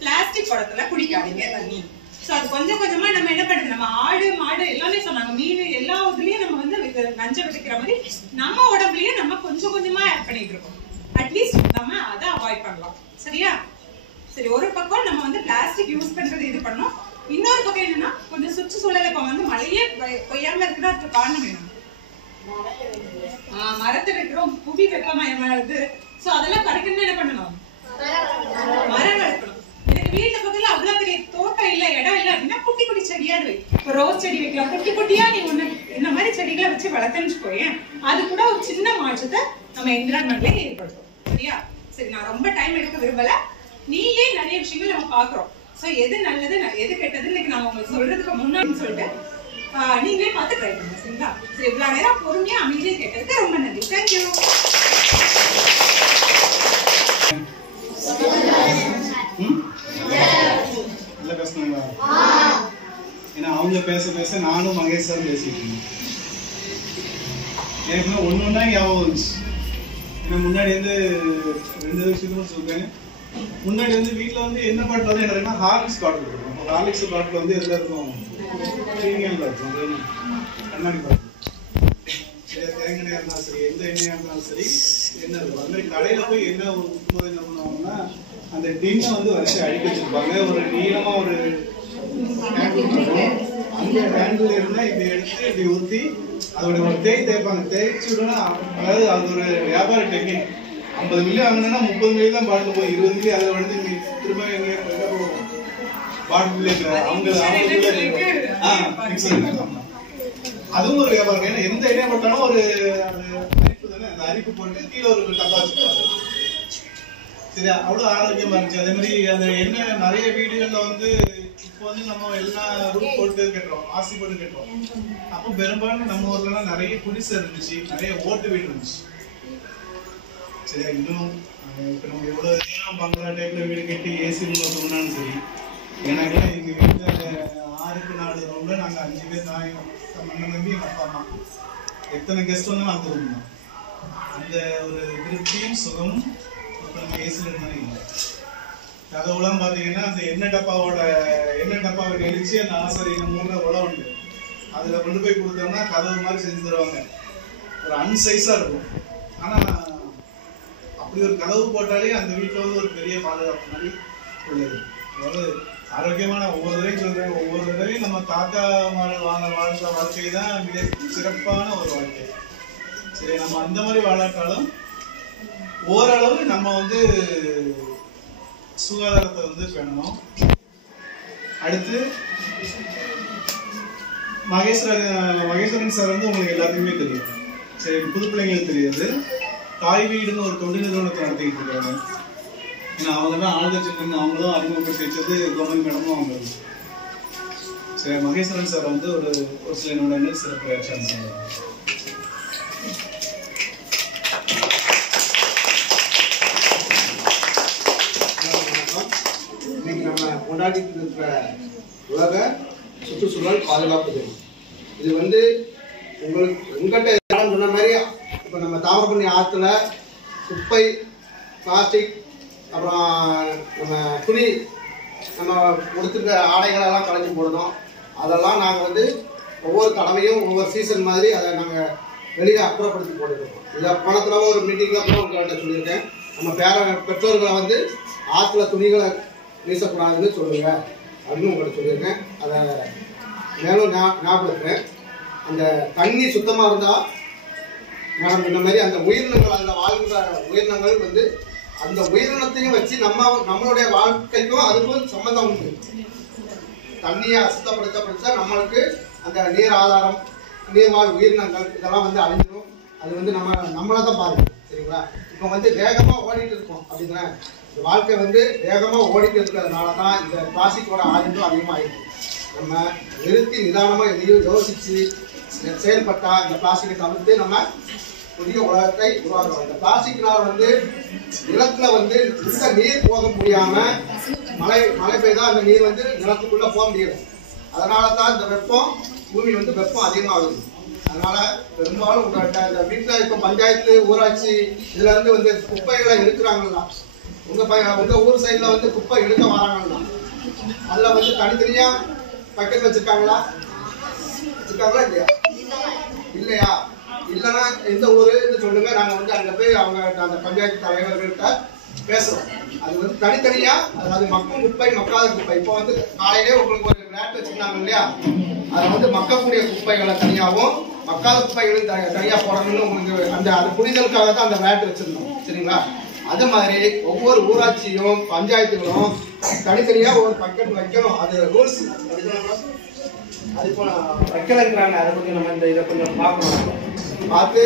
பிளாஸ்டிக் குடத்துல குடிக்காதீங்க தண்ணி. சோ அது கொஞ்சம் கொஞ்சமா நம்ம என்ன பண்ணுது, நம்ம ஆடு மாடு எல்லாமே சொன்னாங்க, மீன் எல்லா இதுலயும் நம்ம வந்து நஞ்ச விதைக்கிற மாதிரி நம்ம உடம்புலயும் நம்ம கொஞ்சம் கொஞ்சமா ஆட் பண்ணிட்டு இருக்கோம். அட்லீஸ்ட் நம்ம அதை அவாய்ட் பண்ணலாம். சரியா? சரி, ஒரு பக்கம் நம்ம வந்து பிளாஸ்டிக் யூஸ் பண்றது இது பண்ணோம். இன்னொரு பக்கம் என்னன்னா கொஞ்சம் சுற்றுச்சூழல் இப்ப வந்து மழையே பொய்யாம இருக்குன்னா அதுக்கு காரணம் வேணும். மரத்தை வைக்கிறோம், புவி வெப்பமயமாகுது. சோ அதெல்லாம் கரெக்டா என்ன பண்ணணும், மரம் வளர்க்கணும். எனக்கு வீட்டு பக்கத்துல அவ்வளவு பெரிய தோட்டம் இல்ல, இடம் இல்ல அப்படின்னா குட்டி குட்டி செடியாடு வை. ரோஸ் செடி வைக்கலாம், குட்டி குட்டியா நீ ஒண்ணு இந்த மாதிரி செடிகளை வச்சு வளர்த்தன்னு போயேன், அது கூட ஒரு சின்ன மாற்றத்தை நம்ம என்விரான்மெண்ட்ல ஏற்படுத்தும். சரியா? சரி, நான் ரொம்ப டைம் எடுக்க விரும்பல. நீயே நிறைய விஷயங்கள் நம்ம பாக்குறோம். சோ எது நல்லது எது கெட்டது இன்னைக்கு நான் உங்களுக்கு சொல்றதுக்கு முன்னாடி சொல்லிட்டு நீங்களே பார்த்து ட்ரை பண்ணுங்க. சரிங்களா? சரி, இவ்வளவு நேரம் பொறுமையா அமைதியா கேட்டதுக்கு ரொம்ப நன்றி. தேங்க்யூ. ஏன்னா அவங்க பேச பேச நானும் மகேஷ் சார் பேசிட்டு இருந்தேன். எனக்கு ஒன்னொன்னா ஞாபகம் வந்துச்சு. ஏன்னா முன்னாடி வந்து 2 விஷயமும் சொல்றேன். முன்னாடி வந்து வீட்டுல வந்து என்ன பாட்டில் வந்து என்ன ஹார்லிக்ஸ் பாட்டில் இருக்கும். அப்போ ஹார்லிக்ஸ் பாட்டில் வந்து எதுல இருக்கும், ப்ரீமியம்ல இருக்கும், கண்ணாடி பாட்டில். தேங்காய் எண்ணெயா இருந்தாலும் சரி, எந்த எண்ணெயா இருந்தாலும் சரி, என்ன இருக்கும் அது மாதிரி கடையில போய் என்ன ஊற்றும்போது என்ன பண்ணுவாங்கன்னா அந்த டின்னை வந்து வச்சு அடிக்க வச்சிருப்பாங்க. ஒரு நீளமா ஒரு அந்த ஹேண்டில் இருந்தா இப்படி எடுத்து இப்படி ஊற்றி அதோட ஒரு தேய்ப்பாங்க. தேய்ச்சி விடணும். அதாவது அது ஒரு வியாபார டெக்னிக். 50 மில்லி வாங்கினா 30 மில்லி தான் பாட்டில் போய் 20 மில்லி அதை வந்து திரும்ப எங்க பாட்டில் அதுவும் ஒரு வியாபாரம். ஏன்னா எந்த இடையே போட்டாலும் ஒரு அரிப்பு தானே, அந்த அரிப்பு போட்டு கீழே ஒரு டப்பா வச்சுருப்பாங்க. சரி, அவ்வளவு ஆரோக்கியமா இருந்துச்சு. அதே மாதிரி அந்த என்ன நிறைய வீடுகள்ல வந்து இப்போ வந்து நம்ம எல்லா ரூம் போட்டு கட்டுறோம், ஆசி போட்டு கட்டுறோம். அப்போ பெரும்பாலும் நம்ம ஊர்லாம் நிறைய குடிசை இருந்துச்சு, நிறைய ஓட்டு வீடு இருந்துச்சு. சரி, இன்னும் இப்போ நம்ம எவ்வளவு பங்களா டைப்ல வீடு கட்டி ஏசி ரூம் சொன்னாலும் சரி, எனக்கு எங்க வீட்டுல 6க்கு 4 ரூம்ல நாங்க 5 பேர், நான் எங்க மண்ணன் தம்பி எங்க அப்பா அம்மா, எத்தனை கெஸ்ட் வந்தாலும் அந்த ரூம் தான். அந்த ஒரு திருப்தியும் சுகமும் இப்ப நம்ம ஏசில இருந்தாலும் இல்லை. கதவுலாம் பாத்தீங்கன்னா அந்த எண்ணெய் டப்பாவை நெளிச்சு அந்த ஆசிரியர் மூணு உழவு உண்டு, அதுல கொண்டு போய் கொடுத்தோம்னா கதவு மாதிரி செஞ்சு தருவாங்க. ஒரு அன்சைஸா இருக்கும். ஆனா அப்படி ஒரு கதவு போட்டாலே அந்த வீட்டுல வந்து ஒரு பெரிய பாதுகாப்பு மாதிரி உள்ளது. அதாவது ஆரோக்கியமான ஒவ்வொரு தடவையும் சொல்றேன், ஒவ்வொரு தடவையும் நம்ம தாத்தா வாழ்ந்த வாழ்க்கை தான் மிக சிறப்பான ஒரு வாழ்க்கை. சரி, நம்ம அந்த மாதிரி வாழாட்டாலும் ஓரளவு நம்ம வந்து சுகாதாரத்தை வந்து பேணணும். அடுத்து மகேஸ்வரன் சார் வந்து உங்களுக்கு எல்லாத்துக்குமே தெரியும். சரி, புது பிள்ளைங்களுக்கு தெரியாது. தாய் வீடுன்னு ஒரு தொண்டு நிறுவனத்தை நடத்திக்கிட்டு இருக்காங்க. ஏன்னா அவங்க தான் ஆளுதச்சிருக்காங்க, அவங்களும் அறிமுகப்படுத்தி வச்சது கவர்மெண்ட் மேடமும் அவங்க. சரி, மகேஸ்வரன் சார் வந்து ஒரு சில நிமிடங்கள் சிறப்பு ஆக்ஷன். இன்னைக்கு நம்ம கொண்டாடிட்டு இருக்கிற உலக சுற்றுச்சூழல் பாதுகாப்பு தினம். இது வந்து உங்கள்கிட்ட சொன்ன மாதிரி இப்போ நம்ம தாமிரபரணி ஆற்றுல குப்பை, பிளாஸ்டிக், அப்புறம் நம்ம துணி, நம்ம கொடுத்துருக்க ஆடைகளெல்லாம் கலைஞ்சி போடணும். அதெல்லாம் நாங்கள் வந்து ஒவ்வொரு தடவையும் ஒவ்வொரு சீசன் மாதிரி அதை நாங்கள் வெளியே அப்புறப்படுத்தி போட்டுருக்கோம். இதை பணத்தில் ஒரு மீட்டிங்கில் கூட உங்கள்கிட்ட சொல்லியிருக்கேன். நம்ம பெற்றோர்களை வந்து ஆற்றுல துணிகளை வீசக்கூடாதுன்னு சொல்லுங்க அப்படின்னு உங்கள்கிட்ட சொல்லியிருக்கேன். அதை மேலும் ஞாபகப்படுத்துகிறேன். அந்த தண்ணி சுத்தமாக இருந்தால் மேடம் இந்த மாதிரி அந்த உயிரினங்கள், அதில் வாழ்கிற உயிரினங்கள் வந்து அந்த உயிரினத்தையும் வச்சு நம்மளுடைய வாழ்க்கைக்கும் அதுக்கும் சம்பந்தம் உண்டு. தண்ணியை அசுத்தப்படுத்த நம்மளுக்கு அந்த நீர் ஆதாரம், நீர்வாழ் உயிரினங்கள் இதெல்லாம் வந்து அழிஞ்சிடும். அது வந்து நம்மளை தான் பாருங்க. சரிங்களா? இப்போ வந்து வேகமாக ஓடிட்டு இருக்கோம் அப்படின்னா, இந்த வாழ்க்கை வந்து வேகமாக ஓடிட்டு இருக்கிறதுனால தான் இந்த பிளாஸ்டிக்கோட ஆயுதம் அதிகமாகிருக்கு. நம்ம நிறுத்தி நிதானமாக எதையும் யோசித்து செயல்பட்டால் இந்த பிளாஸ்டிக்கை தவிர்த்து நம்ம புதிய உலகத்தை உருவாக்குறோம். இந்த பிளாஸ்டிக்னால் வந்து நிலத்துல வந்து இந்த நீர் போக முடியாம மழை பெய்தா அந்த நீர் வந்து நிலத்துக்குள்ள போக முடியாது. அதனால தான் இந்த பூமி வந்து வெப்பம் அதிகமாகுது. அதனால பெரும்பாலும் உங்கள்கிட்ட இந்த வீட்டில் இப்போ பஞ்சாயத்து, ஊராட்சி இதுல இருந்து வந்து குப்பைகளை எடுக்கிறாங்கன்னா, உங்க ஊர் சைட்ல வந்து குப்பை எடுக்க வராங்கன்னா அதுல வந்து தனித்தனியா பக்கெட் வச்சிருக்காங்களா இல்லையா? இல்லையா? இல்லைன்னா எந்த ஊருன்னு சொல்லுங்க. நாங்கள் வந்து அங்கே போய் அவங்க அந்த பஞ்சாயத்து தலைவர்கள்ட்ட பேசுகிறோம். அது வந்து தனித்தனியா, அதாவது மக்கும் குப்பை, மக்காத குப்பை. இப்போ வந்து காலையிலே உங்களுக்கு ஒரு விளையாட்டு வச்சுருந்தாங்க இல்லையா? அதை வந்து மக்கக்கூடிய குப்பைகளை தனியாகவும் மக்காத குப்பைகளையும் தனியாக போடணும்னு உங்களுக்கு அந்த புரிதலுக்காக தான் அந்த விளையாட்டு வச்சுருந்தோம். சரிங்களா? அது மாதிரி ஒவ்வொரு ஊராட்சியும் பஞ்சாயத்துகளும் தனித்தனியாக ஒரு பக்கெட் வைக்கணும். அது ரூல்ஸ். அது இப்போ வைக்கலைங்கிறாங்க. அதை கொஞ்சம் நம்ம இதை கொஞ்சம் பார்க்கணும். பார்த்து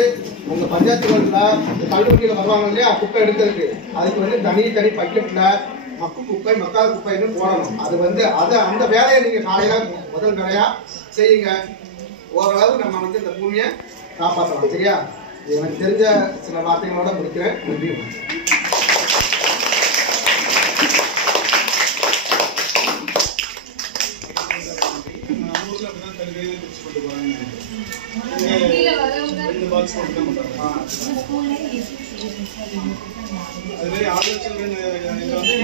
உங்கள் பஞ்சாயத்துகளில் கல்லூரியில் வருவாங்க இல்லையா குப்பை எடுக்கிறதுக்கு, அதுக்கு வந்து தனி பக்கெட்டில் மக்கும் குப்பை, மக்காத குப்பைன்னு போடணும். அது வந்து அந்த வேலையை நீங்கள் காலையில் முதல் வேலையாக செய்யுங்க. ஓரளவு நம்ம வந்து இந்த பூமியை காப்பாற்றலாம். சரியா? எனக்கு தெரிஞ்ச சில வார்த்தைகளோட முடிக்கிறேன். நன்றி.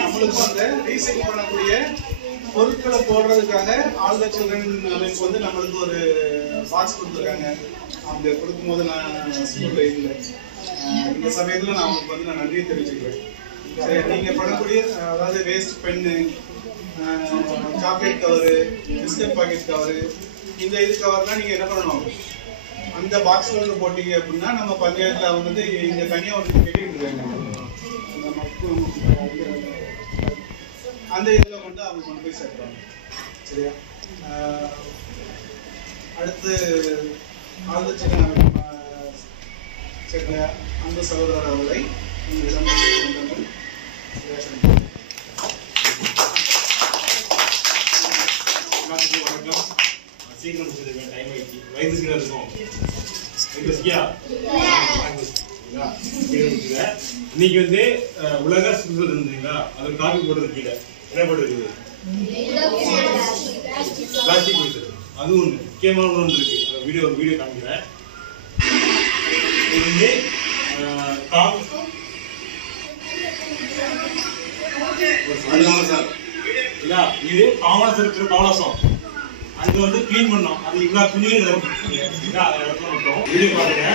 நம்மளுக்கு வந்து ரீசைக்கிள் பண்ணக்கூடிய பொருட்களை போடுறதுக்காக ஆல் த சில்ட்ரன் அமைப்பு வந்து நம்மளுக்கு ஒரு பாக்ஸ் கொடுத்துருக்காங்க. அவங்க கொடுக்கும் போது நான் ஸ்கூல்ல இல்லை. இந்த சமயத்துல நான் அவங்களுக்கு வந்து நான் நன்றியை தெரிவிச்சுக்கிறேன். சரி, நீங்க பண்ணக்கூடிய அதாவது waste pen, chocolate cover, biscuit packet cover, இந்த இது கவர்லாம் நீங்க என்ன பண்ணணும்? அந்த பாக்ஸ்ல வந்து போட்டீங்க அப்படின்னா நம்ம பஞ்சாயத்துல வந்து இங்க தனியா வந்து கட்டிட்டு இருக்காங்க. அந்த இதுல கொண்டு அவங்க கொண்டு போய் சேர்ப்பாங்க. சரியா? அடுத்து ஆழ்ந்த சென்ற அந்த சகோதரர் அவர்களை உங்களிடம் வணக்கம். சீக்கிரம் முடிச்சிருக்கேன், டைம் ஆயிடுச்சு. வயது சீக்கிரம் இருக்கும். இன்னைக்கு வந்து உலக சுற்றுச்சூழல் இருந்தீங்களா, அது காப்பி போடுறது கீழே என்ன போட்டுருக்குது? பிளாஸ்டிக் போயிட்டு அது ஒண்ணு முக்கியமான ஒன்று இருக்கு. வீடியோ காமிக்கிறேன். இது வந்து இது காமர்ஸ் இருக்கிற கவலசம் அங்க வந்து கிளீன் பண்ணோம். அது இவ்வளவு துணிகள் மட்டும் வீடியோ பாருங்க.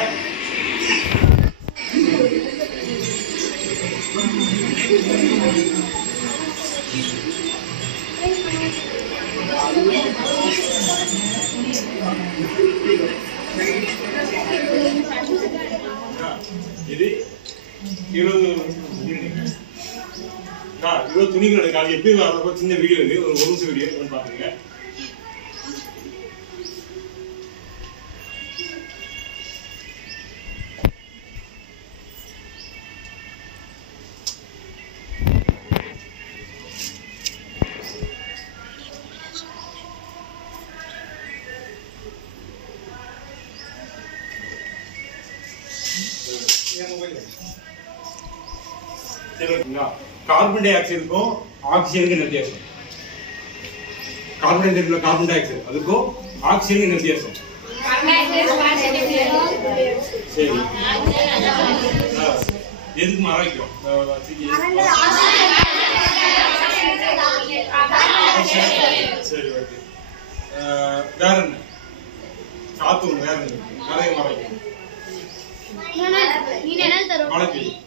இது 20 துணிகள் எடுக்காது. எப்படி வரப்போ சின்ன வீடியோ இது, ஒரு நிமிஷம் வீடியோ பாத்துங்க. கார்பன் டை ஆக்சைடுக்கும் ஆக்சிஜனுக்கு வித்தியாசம். கார்பன் டை ஆக்சைடு அதுக்கும் ஆக்சிஜனுக்கு வித்தியாசம். சரி, எதுக்கு மரம் வைக்கும்? சரி, ஓகே. வேற என்ன? காத்து வேற என்ன? நிறைய மரம் வைக்கும். மழை பெய்யும்.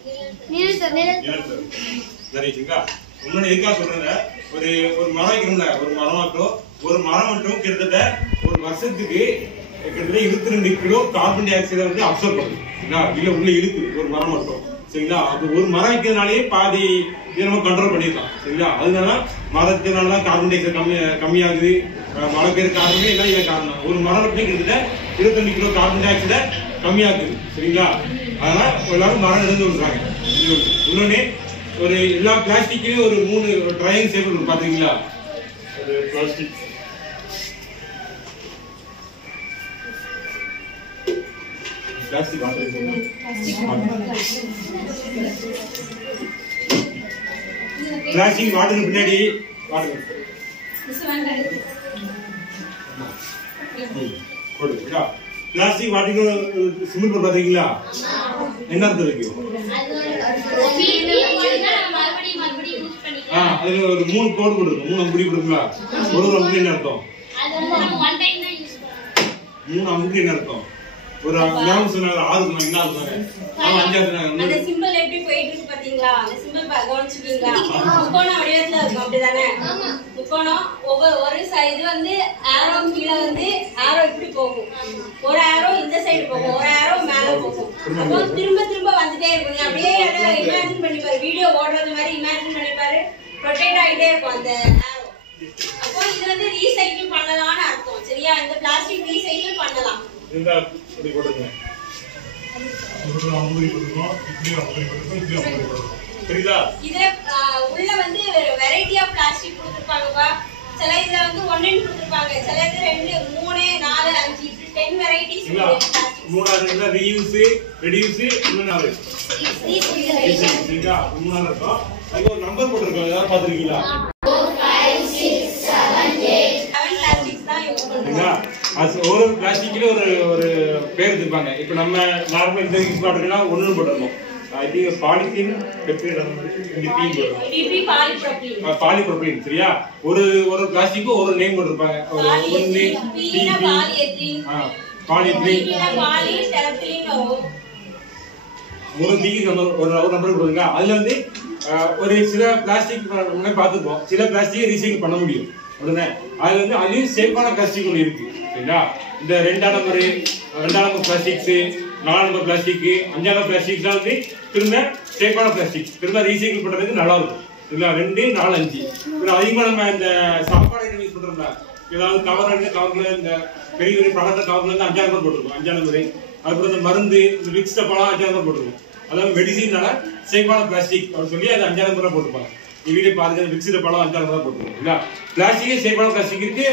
இன்னொன்னு எதுக்காக சொல்றேங்க, ஒரு மரம் வைக்கணும்ல, ஒரு மரம் மட்டும் கிட்டத்தட்ட ஒரு வருஷத்துக்கு கிட்டத்தட்ட 22 கிலோ கார்பன் டை ஆக்சைடை வந்து அப்சர்வ் பண்ணுது. உள்ள இழுக்குது ஒரு மரம் மட்டும். சரிங்களா? அது ஒரு மரம் வைக்கிறதுனாலே பாதி இதை நம்ம கண்ட்ரோல் பண்ணிடலாம். சரிங்களா? அதனால மரத்தினாலதான் கார்பன் டை ஆக்சைடு கம்மியாகுது. மழை பெய்யுற காரணமே எல்லாம் இதை காரணம். ஒரு மரம் மட்டும் கிட்டத்தட்ட 22 கிலோ கார்பன் டை ஆக்சைடை கம்மியாகுது. சரிங்களா? அதனால எல்லாரும் மரம் நடந்து விடுறாங்க. இன்னொன்னு, ஒரு எல்லா பிளாஸ்டிக்லயும் ஒரு 3 ட்ரையாங்கிள் ஷேப் இருக்கும் பாத்தீங்களா? அது பிளாஸ்டிக் வாட்டருக்கு பின்னாடி பிளாஸ்டிக் வாட்டருக்கு சிமெண்ட் போட்டு பாத்தீங்களா? என்ன அர்த்தம் இருக்கு? அதுல ஒரு 3 கோடு கொடுக்கும். 3 அம்புடி கொடுக்குங்களா? ஒரு அம்புடி என்ன அர்த்தம்? 3 அம்புடி என்ன அர்த்தம்? ஒரு ஞாபகம் சொன்னாங்க 6 என்ன அர்த்தம்? 5 அந்த சிம்பிள் எப்படி போயிட்டு இருக்கு பாத்தீங்களா? அந்த சிம்பிள் கவனிச்சிட்டீங்களா? முக்கோண வடிவத்துல இருக்கும், அப்படிதானே? முக்கோணம் ஒரு இது வந்து ஆரோ கீழே வந்து ஆரோ இப்படி போகும், ஒரு ஆரோ இந்த சைடு போகும், ஒரு ஆரோ மேல போகும். அப்போ திரும்ப திரும்ப வந்துட்டே இருக்குங்க. அப்படியே இமேஜின் பண்ணி பாரு, வீடியோ ஓடுறது மாதிரி இமேஜின் பண்ணி பாரு, ரொட்டேட் ஆகிட்டே இருக்கும் அந்த ஆரோ. அப்போ இது வந்து ரீசைக்கிள் பண்ணலாம்னு அர்த்தம். சரியா? இந்த பிளாஸ்டிக் ரீசைக்கிள் பண்ணலாம். இதுல உள்ள வந்து வெரைட்டி ஆஃப் பிளாஸ்டிக் கொடுத்திருப்பாங்கப்பா. சில இதுல வந்து 1 கொடுத்திருப்பாங்க, சில இது 2, 3, 4, 5 இப்படி 10 வெரைட்டிஸ் இருக்கு. மூணாவது ரீயூஸ், ரெடியூஸ், இன்னொரு சரிங்களா? மூணாவது இருக்கும். அதுக்கு ஒரு நம்பர் போட்டுருக்கோம், ஏதாவது பாத்துருக்கீங்களா? 4, 5, 6, 7, 8 பிளாஸ்டிக்ஸ் தான் யூஸ் பண்றோம். ஒரு பிளாஸ்டிக்ல ஒரு பேர் எடுத்துப்பாங்க. இப்போ நம்ம நார்மல் இந்த யூஸ் பண்றதுனா ஒன்னு போட்டுறோம். I think polythene peptide polypropene. சரியா? ஒரு பிளாஸ்டிக்கு ஒரு நேம் போட்டுருப்பாங்க. ஒரு டிகிரி ஒரு நம்பர் கொடுங்க. அதுல வந்து ஒரு சில பிளாஸ்டிக் பார்த்துப்போம், சில பிளாஸ்டிக் ரீசைக்கிள் பண்ண முடியும். உடனே அது வந்து அதுலயும் சேஃபான பிளாஸ்டிக் ஒன்று இருக்கு சரிங்களா. இந்த 2ஆம் நம்பர் பிளாஸ்டிக்ஸ், 4ஆம் நம்பர் பிளாஸ்டிக், 5ஆம் நம்பர் பிளாஸ்டிக்ஸ்லாம் வந்து திரும்ப சேஃபான பிளாஸ்டிக், திரும்ப ரீசைக்கிள் பண்றதுக்கு நல்லா இருக்கும் சரிங்களா. 2, 4, 5 இதுல அதிகமா நம்ம இந்த சாப்பாடு ஐட்டம் யூஸ் பண்றோம்ல, ஏதாவது கவர்ல இந்த பெரிய பெரிய பழத்த கவர்ல இருந்து 5ஆம் நம்பர் போட்டுருக்கோம், 5ஆம் நம்பர். அதுக்கப்புறம் இந்த மருந்து, இந்த மிக்ஸ் டப்பாலாம் 5ஆம் நம்பர் போட்டுருக்கோம். அதாவது மெடிசின்னால சேஃபான பிளாஸ்டிக் அப்படின்னு சொல்லி அது 5ஆம் நம்பர் போட்டுருப்பாங்க. வீடியோ பாருங்க, மிக்ஸ் டப்பாலாம் 5ஆம் நம்பர் போட்டுருக்கோம். பிளாஸ்டிக்கே சேஃபான பிளாஸ்டிக் இருக்கு,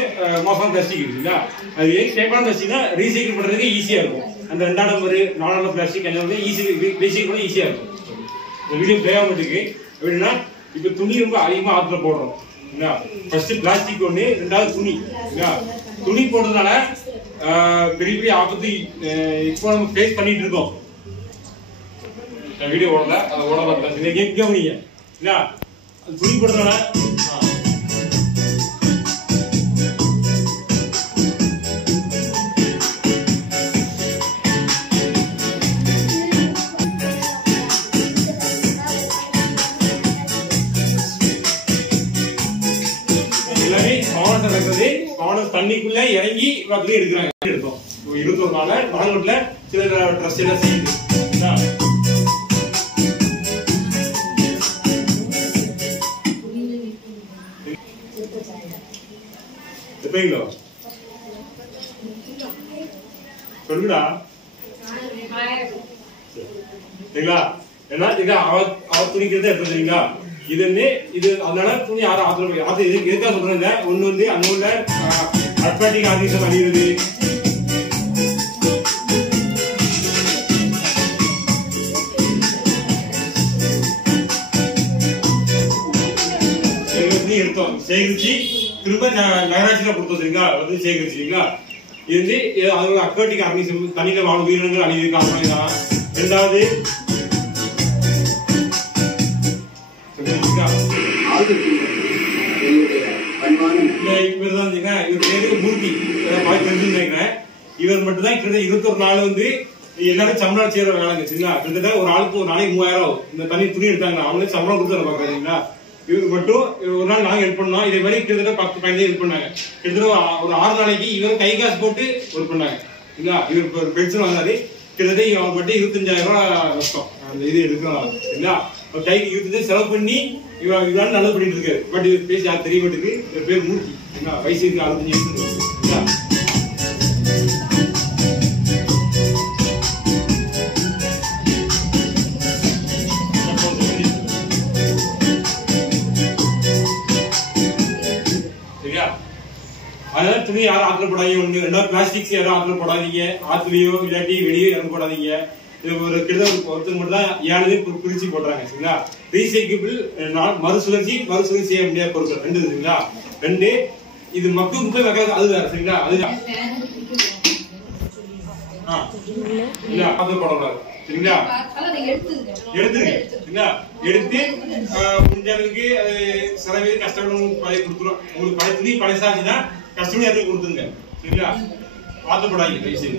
மோசமான பிளாஸ்டிக் இருக்குங்களா. அது சேஃபான பிளாஸ்டிக்னா ரீசைக்கிள் பண்றதுக்கு ஈஸியா இருக்கும். அந்த 2ஆம் நம்பர் 4ஆம் நம்பர் பிளாஸ்டிக் 5ஆம் நம்பர் ரீசைக்கிள் பண்ண ஈஸியா இருக்கும். இந்த வீடியோ பிளே ஆக மாட்டேங்குது எப்படின்னா, இப்ப துணி ரொம்ப அதிகமா ஆத்துல போடுறோம். ஃபர்ஸ்ட் பிளாஸ்டிக் ஒண்ணு, 2வது துணி. துணி போடுறதுனால பெரிய பெரிய ஆபத்து இப்போ நம்ம ஃபேஸ் பண்ணிட்டு இருக்கோம். வீடியோ ஓடல, அதை ஓட கவனிங்க. துணி போடுறதுனால தண்ணிக்குள்ள இறங்கி எடுக்கிறாங்க. எடுத்தோம் 21 நாள் நாகோட்ல சில ட்ரஸ்ட் எல்லாம் செய்யுது. எப்பங்களோ சொல்லுடா சரிங்களா. ஏன்னா இது அவ துணிக்கிறத எடுத்து சரிங்களா. இது அதனால துணி யாரும் ஆத்துல எதுக்காக சொல்றாங்க. ஒண்ணு வந்து அங்க உள்ள அட்வாட்டிக் ஆர்கனைசேஷன் அழியுது. எடுத்தோம் சேகரிச்சு திரும்ப நகராட்சியில கொடுத்தோம் சரிங்களா. வந்து சேகரிச்சுங்களா. இது வந்து அதோட அக்வாட்டிக் ஆர்கனைசேஷன் தண்ணியில வாழும் உயிரினங்கள் அழியுது காரணம் தான். 2வது இவர் மட்டும் தான் 21 நாள் வந்து எல்லாரும் சம்பளம் செய்யற வேலைங்க சரிங்களா. கிட்டத்தட்ட ஒரு ஆளுக்கு ஒரு நாளைக்கு 3000 ஆகும். இந்த தண்ணி துணி எடுத்தாங்க அவங்களே சம்பளம் கொடுத்து பாக்குறீங்களா. இவருக்கு மட்டும் ஒரு நாள் நாங்க ஹெல்ப் பண்ணோம். இதே மாதிரி கிட்டத்தட்ட 10-15 ஹெல்ப் பண்ணாங்க. கிட்டத்தட்ட ஒரு 6 நாளைக்கு இவர் கை காசு போட்டு ஒர்க் பண்ணாங்க சரிங்களா. இவருக்கு ஒரு பென்ஷன் வந்தாரு. கிட்டத்தட்ட அவங்க மட்டும் 25,000 ரூபாய் நஷ்டம் அந்த இது எடுக்கலாம் சரிங்களா. கைக்கு 25 செலவு பண்ணி இவரால் நல்லது பண்ணிட்டு இருக்காரு. பட் இது பேசி யாரும் தெரிய மாட்டேங்குது. இவர் பேர் மூர்த்தி வயசு 65 சரியா. அதனால துணி யாரும் ஆத்துல போடாதீங்க. 2வது பிளாஸ்டிக்ஸ் யாரும் ஆத்துல போடாதீங்க. ஆத்துலயோ இல்லாட்டி வெளியோ இறங்க போடாதீங்க. இது ஒரு கிட்டத்தட்ட ஒருத்தர் மட்டும் தான் 7 பிரிச்சு போடுறாங்க சரிங்களா. ரீசைக்கிள் மறுசுழற்சி செய்ய முடியாத பொருட்கள் 2 இருக்குங்களா. 2 இது மக்கள் குப்பை வைக்கிறது அது வேற சரிங்களா. அதுதான் போடக்கூடாது சரிங்களா. எடுத்துருங்க சரிங்களா. எடுத்து முடிஞ்ச அளவுக்கு அது சில பேர் கஷ்டப்படும் பழைய கொடுத்துரும். உங்களுக்கு பழைய துணி பழைசாச்சுன்னா கஷ்டமே யாருக்கு கொடுத்துருங்க சரிங்களா. ஆத்தப்படாங்க தயவுசெய்து.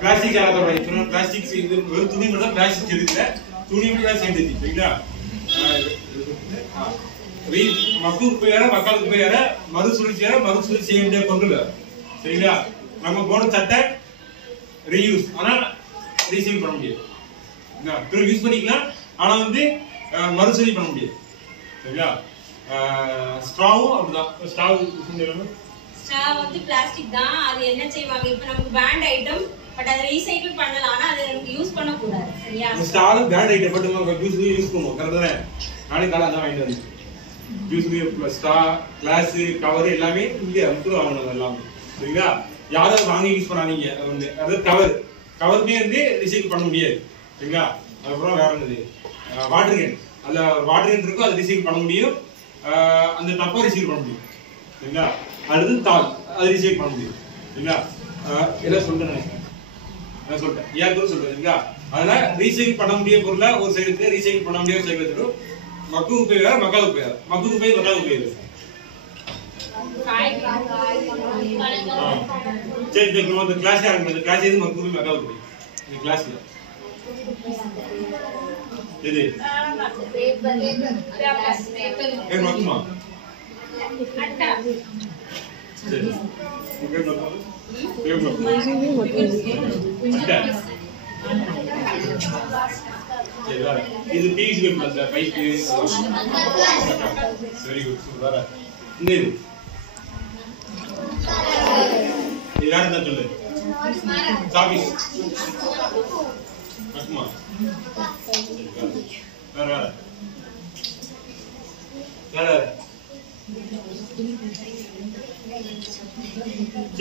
பிளாஸ்டிக் ஆத்தப்படாங்க. பிளாஸ்டிக் இது வெறும் துணி மட்டும் பிளாஸ்டிக் எடுக்கல, துணி மட்டும் சேர்ந்துச்சு சரிங்களா. மக்கள் குப்பை வேற மக்கள் குப்பை வேற, மறுசுழற்சி வேற மறுசுழற்சி செய்ய வேண்டிய பொருள் சரிங்களா. நம்ம போன சட்டை ரீயூஸ் ஆனா ரீசைக்கிள் பண்ண முடியாது. திரும்ப யூஸ் பண்ணிக்கலாம் ஆனா வந்து மறுசுழற்சி பண்ண முடியாது சரிங்களா. ஸ்ட்ராவும் அப்படிதான். ஸ்ட்ரா வந்து பிளாஸ்டிக் தான். அது என்ன செய்வாங்க, இப்ப நமக்கு பேண்ட் ஐட்டம் பட் அதை ரீசைக்கிள் பண்ணலாம். ஆனா அதை யூஸ் பண்ண கூடாது சரியா. ஸ்ட்ரா பேண்ட் ஐட்டம் பட் நம்ம யூஸ் பண்ணுவோம் கரெக்ட்டா. நானே கால அதான் வாங்கிட்டு வந்தேன். ஜூஸ் ஸ்ட்ரா கிளாஸ் கவர் எல்லாமே இங்க அமுத்து வாங்கணும் எல்லாமே சரிங்களா. யாரும் வாங்கி யூஸ் பண்ணாதீங்க. அதாவது கவருமே வந்து ரீசைக்கிள் பண்ண முடியாது சரிங்களா. அதுக்கப்புறம் வேற என்னது வாட்டர் கேன். அதுல வாட்டர் கேன் இருக்கும், அதை ரீசைக்கிள் பண்ண முடியும். அந்த டப்பா ரீசைக்கிள் பண்ண முடியும் சரிங்களா. அடுத்து தாள் அது ரீசைக்கிள் பண்ண முடியும் சரிங்களா. எல்லாம் சொல்லிட்டேன் யாருக்கும் சொல்றேன் சரிங்களா. அதனால ரீசைக்கிள் பண்ண முடிய பொருளை ஒரு சைடு, ரீசைக்கிள் பண்ண முடியாத சைடு வச்சிடும். மக்கள் குப்பை வேற மக்கள் குப்பை வேற. மக்கள் குப்பை மக்கள் குப்பை வேற. சரி இந்த கிளாஸ் ஆரம்பிக்கும். இந்த கிளாஸ் எது மக்கள் குப்பை மக்கள் குப்பை. இந்த கிளாஸ்ல இது மக்கமா சரி. உங்க பேர் என்ன? இது PVC pipe அந்த பைப்பு. சரி குட் சூப்பரா. இந்த இது யார் தான் சொல்லு. சாபி. அஸ்மா. வேற.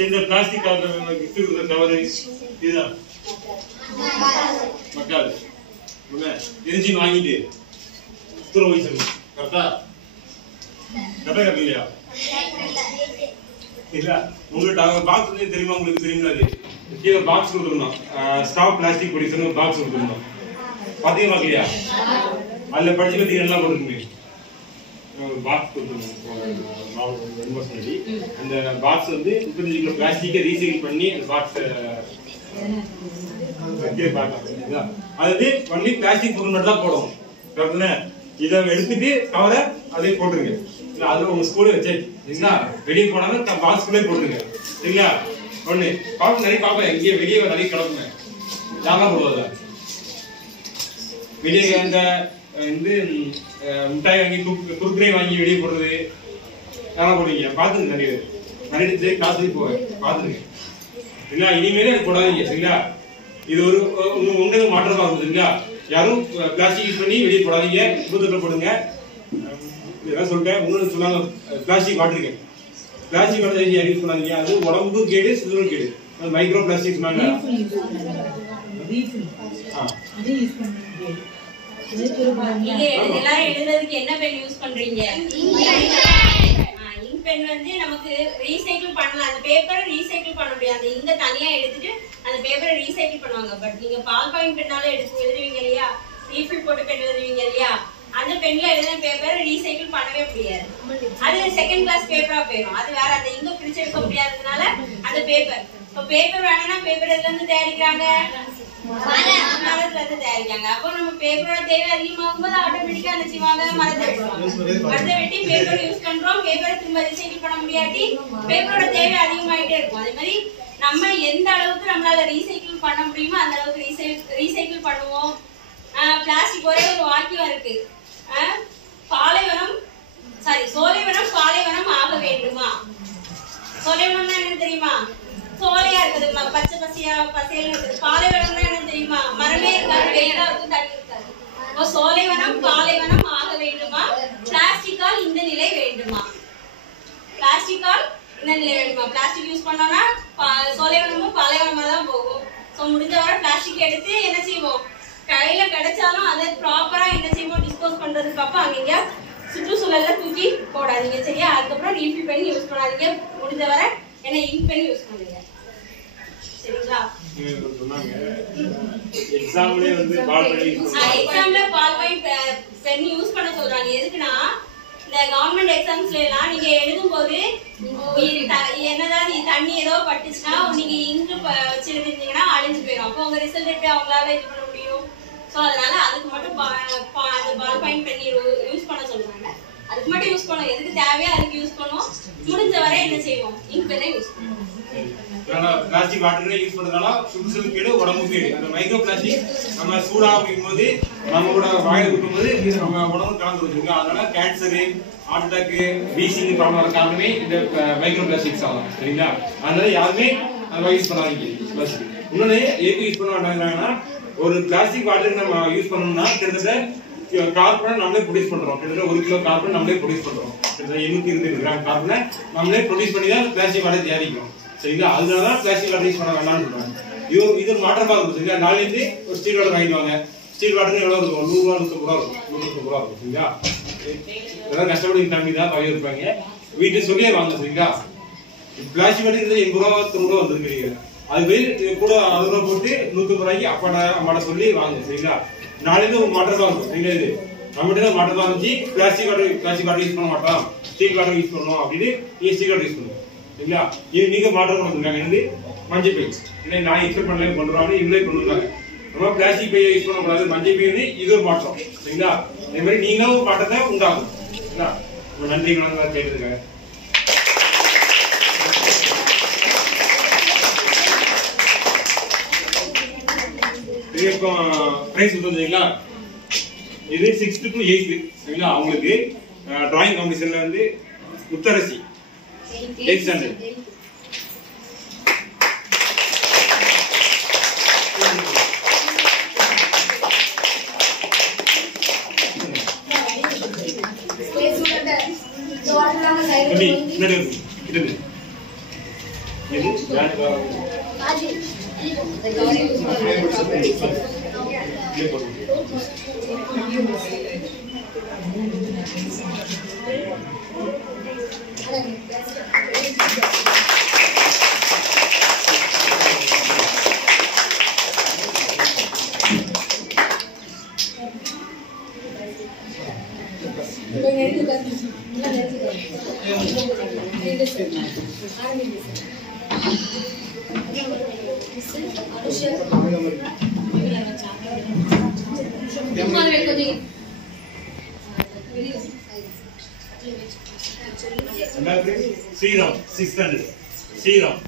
இந்த பிளாஸ்டிக் கவர் கிஃப்ட் கொடுத்த கவர் இதுதான் மக்காது எரிஞ்சின் வாங்கிட்டு உத்தரவு வயசு கரெக்டா இல்லையா இல்ல உங்களுக்கு பாக்ஸ் வந்து தெரியுமா உங்களுக்கு தெரியுங்களா அது கீழே பாக்ஸ் கொடுத்துருந்தோம் ஸ்டாப் பிளாஸ்டிக் பொடிஷன் பாக்ஸ் கொடுத்துருந்தோம் பாத்தீங்களா இல்லையா அதுல படிச்சு பத்தி நல்லா போட்டுருக்கீங்க பாக்ஸ் கொடுத்துருந்தோம் அந்த பாக்ஸ் வந்து 35 கிலோ பிளாஸ்டிக்கை ரீசைக்கிள் பண்ணி அந்த பாக்ஸ் அதாவது ஒன்லி பிளாஸ்டிக் பொருள் மட்டும் தான் போடும் கரெக்டுன்னு இதை எடுத்துட்டு கவரை அதே போட்டுருங்க இல்லை அதில் உங்க ஸ்கூலே வச்சாச்சு சரிங்களா வெளியே போனாலும் பாக்ஸ்குள்ளே போட்டுருங்க சரிங்களா ஒன்று பாப்பா நிறைய பாப்பா எங்கேயே வெளியே நிறைய கிடக்குங்க யாரா போடுவாங்க வெளியே அந்த வந்து மிட்டாய் வாங்கி குறுக்குறை வாங்கி வெளியே போடுறது யாரா போடுவீங்க பார்த்துங்க நிறைய காசு போவேன் பார்த்துருங்க சரிங்களா இனிமேலே அது போடாதீங்க சரிங்களா இது ஒரு உங்களுக்கு மாற்றமா இருக்கும் சரிங்களா யாரும் பிளாஸ்டிக் யூஸ் பண்ணி வெளியே போடாதீங்க சுத்தத்தில் போடுங்க இதெல்லாம் சொல்லிட்டேன் உங்களுக்கு சொன்னாங்க பிளாஸ்டிக் வாட்டருக்கு பிளாஸ்டிக் வாட்டர் யூஸ் பண்ணாதீங்க அது உடம்பு கேடு சுத்தம் கேடு மைக்ரோ பிளாஸ்டிக் சொன்னாங்க எல்லாரும் எழுதுறதுக்கு என்ன பென் யூஸ் பண்றீங்க பென் வந்து நமக்கு ரீசைக்கிள் பண்ணலாம் அந்த பேப்பரை ரீசைக்கிள் பண்ண முடியாது அந்த இங்க தனியா எடுத்துட்டு அந்த பேப்பரை ரீசைக்கிள் பண்ணுவாங்க பட் நீங்க பால் பாயிண்ட் பெண்ணால எடுத்து எழுதுவீங்க இல்லையா ரீஃபில் போட்டு பென் எழுதுவீங்க இல்லையா அந்த பென்ல எழுதின பேப்பரை ரீசைக்கிள் பண்ணவே முடியாது அது செகண்ட் கிளாஸ் பேப்பரா போயிடும் அது வேற அந்த இங்க பிரிச்சு எடுக்க முடியாததுனால அந்த பேப்பர் இப்போ பேப்பர் வேணும்னா பேப்பர் எதுல இருந்து தயாரிக்கிறாங்க மரத்துல இருந்து தயாரிக்காங்க அப்போ நம்ம பேப்பரோட தேவை அதிகமாகும் போது ஆட்டோமேட்டிக்கா என்ன செய்வாங்க மரத்தை வெட்டுவாங்க மரத்தை வெட்டி பேப்பர் யூஸ் பண்றோம் பேப்பரை திரும்ப ரீசைக்கிள் பண்ண முடியாட்டி பேப்பரோட தேவை அதிகமாயிட்டே இருக்கும் அதே மாதிரி நம்ம எந்த அளவுக்கு நம்மளால ரீசைக்கிள் பண்ண முடியுமோ அந்த அளவுக்கு ரீசைக்கிள் பண்ணுவோம் பிளாஸ்டிக் ஒரே ஒரு வாக்கியம் இருக்கு சோலைவனம் பாலைவனம் ஆக வேண்டுமா சோலைவனம்னா என்ன தெரியுமா சோலையா இருக்குது பச்சை பசையா இருக்குது பாலைவனம்னா என்ன தெரியுமா மரமே இருக்காது வெயிலா இருக்கும் தண்ணி இருக்காது சோலைவனம் பாலைவனம் ஆக வேண்டுமா பிளாஸ்டிக்கால் இந்த நிலை வேண்டுமா பிளாஸ்டிக்கால் இந்த நிலை வேண்டுமா பிளாஸ்டிக் யூஸ் பண்ணோம்னா சோலைவனமும் பாலைவனமா தான் போகும் ஸோ முடிஞ்ச வரை பிளாஸ்டிக் எடுத்து என்ன செய்வோம் கையில கிடைச்சாலும் அதை ப்ராப்பரா என்ன செய்வோம் டிஸ்போஸ் பண்றதுக்கு அப்ப அங்க சுற்றுச்சூழல்ல தூக்கி போடாதீங்க சரியா அதுக்கப்புறம் ரீஃபில் பென் யூஸ் பண்ணாதீங்க முடிஞ்ச வரை என்ன இங்க் பென் யூஸ் பண்ணுங்க சரிங்களா எக்ஸாம்ல பால் பாயிண்ட் பென் யூஸ் பண்ண சொல்றாங்க எதுக்குன்னா இந்த கவர்மெண்ட் எக்ஸாம்ஸ்ல எல்லாம் நீங்க எழுதும் போது என்னதான் தண்ணி ஏதோ பட்டுச்சுன்னா நீங்க இங்கு வச்சு எழுதிருந்தீங்கன்னா அழிஞ்சு போயிடும் அப்போ உங்க ரிசல்ட் எப்படி அவங்களால இது பண்ண முடியும் ஸோ அதனால அதுக்கு மட்டும் அந்த பால் பாயிண்ட் பென் யூஸ் பண்ண சொல்றாங்க அதுக்கு மட்டும் யூஸ் பண்ணுவோம் எதுக்கு தேவையோ அதுக்கு யூஸ் பண்ணுவோம் முடிஞ்ச வரை என்ன செய்வோம் இங்க் பென்னை யூஸ் பண்ணுவோம் பிளாஸ்டிக் வாட்டர் யூஸ் பண்றதுனால சுற்றுச்சூழல் கேடு உடம்பு கேடு அந்த மைக்ரோ பிளாஸ்டிக் நம்ம சூடா வைக்கும் போது நம்மளோட வாயில விடும் போது நம்ம உடம்பு கலந்து வச்சிருக்கு அதனால cancer heart attack wheezing problem வர காரணமே இந்த மைக்ரோ பிளாஸ்டிக்ஸ் ஆகும் சரிங்களா அதனால யாருமே அதை யூஸ் பண்ணாதீங்க பிளாஸ்டிக் இன்னொன்னு எதுக்கு யூஸ் பண்ண மாட்டாங்கன்னா ஒரு பிளாஸ்டிக் வாட்டருக்கு நம்ம யூஸ் பண்ணணும்னா கிட்டத்தட்ட கார்பனை நம்மளே ப்ரொடியூஸ் பண்றோம் கிட்டத்தட்ட 1 கிலோ கார்பன் நம்மளே ப்ரொடியூஸ் பண்றோம் கிட்டத்தட்ட 720 கிராம் கார்பனை நம்மளே ப்ரொடியூஸ் பண்ணி தான் பிளாஸ்டிக் வாட்டர் தயாரிக்கிறோம் சரிங்களா அதனாலதான் பிளாஸ்டிக் வாட்டர் யூஸ் பண்ண வேண்டாம்னு சொல்றாங்க இது மாற்றமா இருக்கும் சரிங்களா நாளைக்கு ஒரு ஸ்டீல் வாட்டர் வாங்கிட்டு வாங்க ஸ்டீல் வாட்டர் எவ்வளவு இருக்கும் 100 ரூபா 150 ரூபா இருக்கும் 150 ரூபா இருக்கும் சரிங்களா இதெல்லாம் கஷ்டப்பட்டு தம்பி தான் பயிர் இருப்பாங்க வீட்டுக்கு சொல்லியே வாங்க சரிங்களா பிளாஸ்டிக் வாட்டர் 80 ரூபா 90 ரூபா வந்துருக்கீங்க அது கூட 60 ரூபா போட்டு 150 ரூபாய்க்கு அம்மாட்ட சொல்லி வாங்க சரிங்களா நாளைக்கு ஒரு மாற்றமா இருக்கும் சரிங்களா இது நம்மகிட்ட தான் மாற்றமா இருந்துச்சு பிளாஸ்டிக் வாட்டர் யூஸ் பண்ண மாட்டோம் ஸ்டீல் வாட்டர் யூஸ் பண்ணணும் அப்படின்னு ஸ்டீல் வாட்டர் யூஸ் பண்ணுவோம் சரிங்களா இது நீங்க மாற்றம் பண்ணிருக்காங்க வந்து மஞ்சள் பை இல்லை நான் எக்ஸ்பெக்ட் பண்ணல பண்றோம் இவங்களே கொண்டு வந்தாங்க நம்ம பிளாஸ்டிக் பையை யூஸ் பண்ணக்கூடாது மஞ்சள் பை இது ஒரு மாற்றம் சரிங்களா அதே மாதிரி நீங்களும் மாற்றத்தை உண்டாகும் சரிங்களா ரொம்ப நன்றி வணக்கம் கேட்டிருக்காங்க. இது இப்போ பிரைஸ் கொடுத்துருந்தீங்களா? இது 6th to 8th சரிங்களா? அவங்களுக்கு டிராயிங் காம்படிஷன்ல வந்து Mutharasi 8th standard Sriram 6th standard Sriram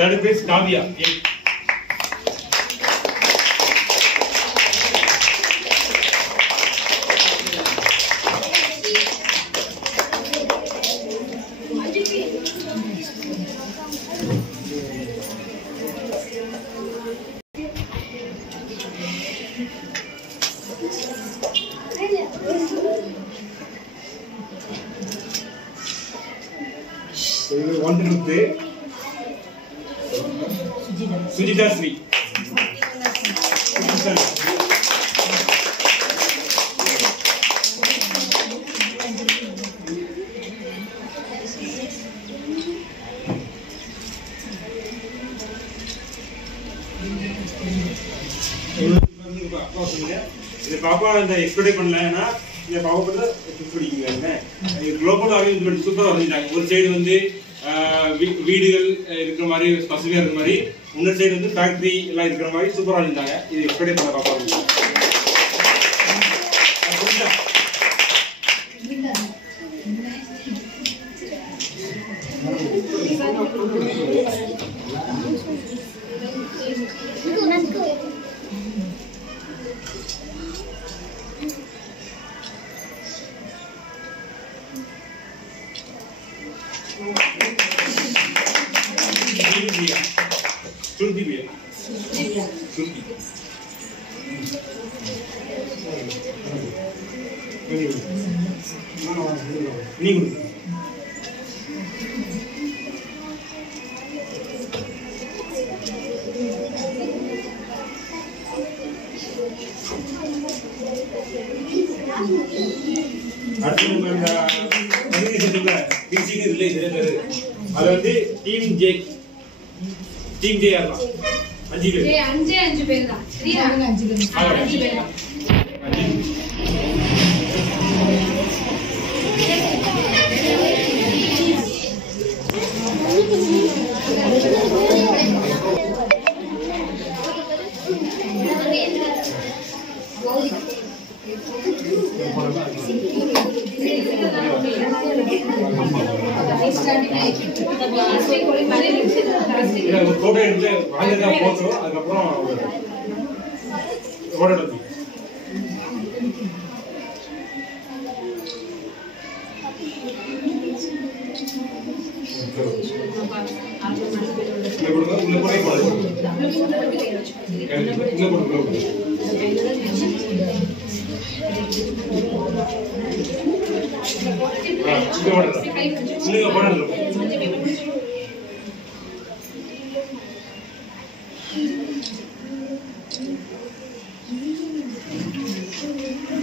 Third place Kavya 8. One to play. Sujita Sri. பாப்பா இந்த எக்ஸ்பெக்ட் பண்ணலன்னா இந்த பாப்பா பத்தி பிடிக்குங்க. குளோபல் அரேஞ்ச்மெண்ட் சூப்பரா வரைஞ்சாங்க. ஒரு சைடு வந்து வீடுகள் இருக்கிற மாதிரி பசுமையா இருக்கிற மாதிரி, இன்னொரு சைடு வந்து ஃபேக்டரி எல்லாம் இருக்கிற மாதிரி சூப்பரா இருந்தாங்க. இது எக்ஸ்பெக்ட் பண்ண பாப்பா Surti भैया Surti नहीं गुरु அடுத்து நம்ம கம்யூனிகேஷன்ல பிசிக்கு ரிலேட் இருக்கு. அது வந்து டீம் ஜே ஆகலாம். 5 பேர். 5 பேர் தான். சரியா? 5 பேர் தான். போட்டோ எடுத்து வாங்கினா போட்டோ அதுக்கப்புறம் போட்டோ எடுத்து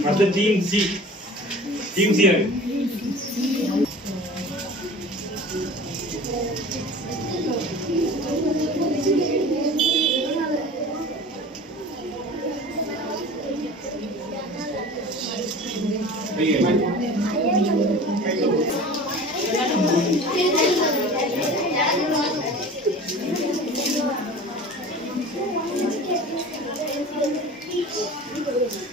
அடுத்த டீம் சி Thank you.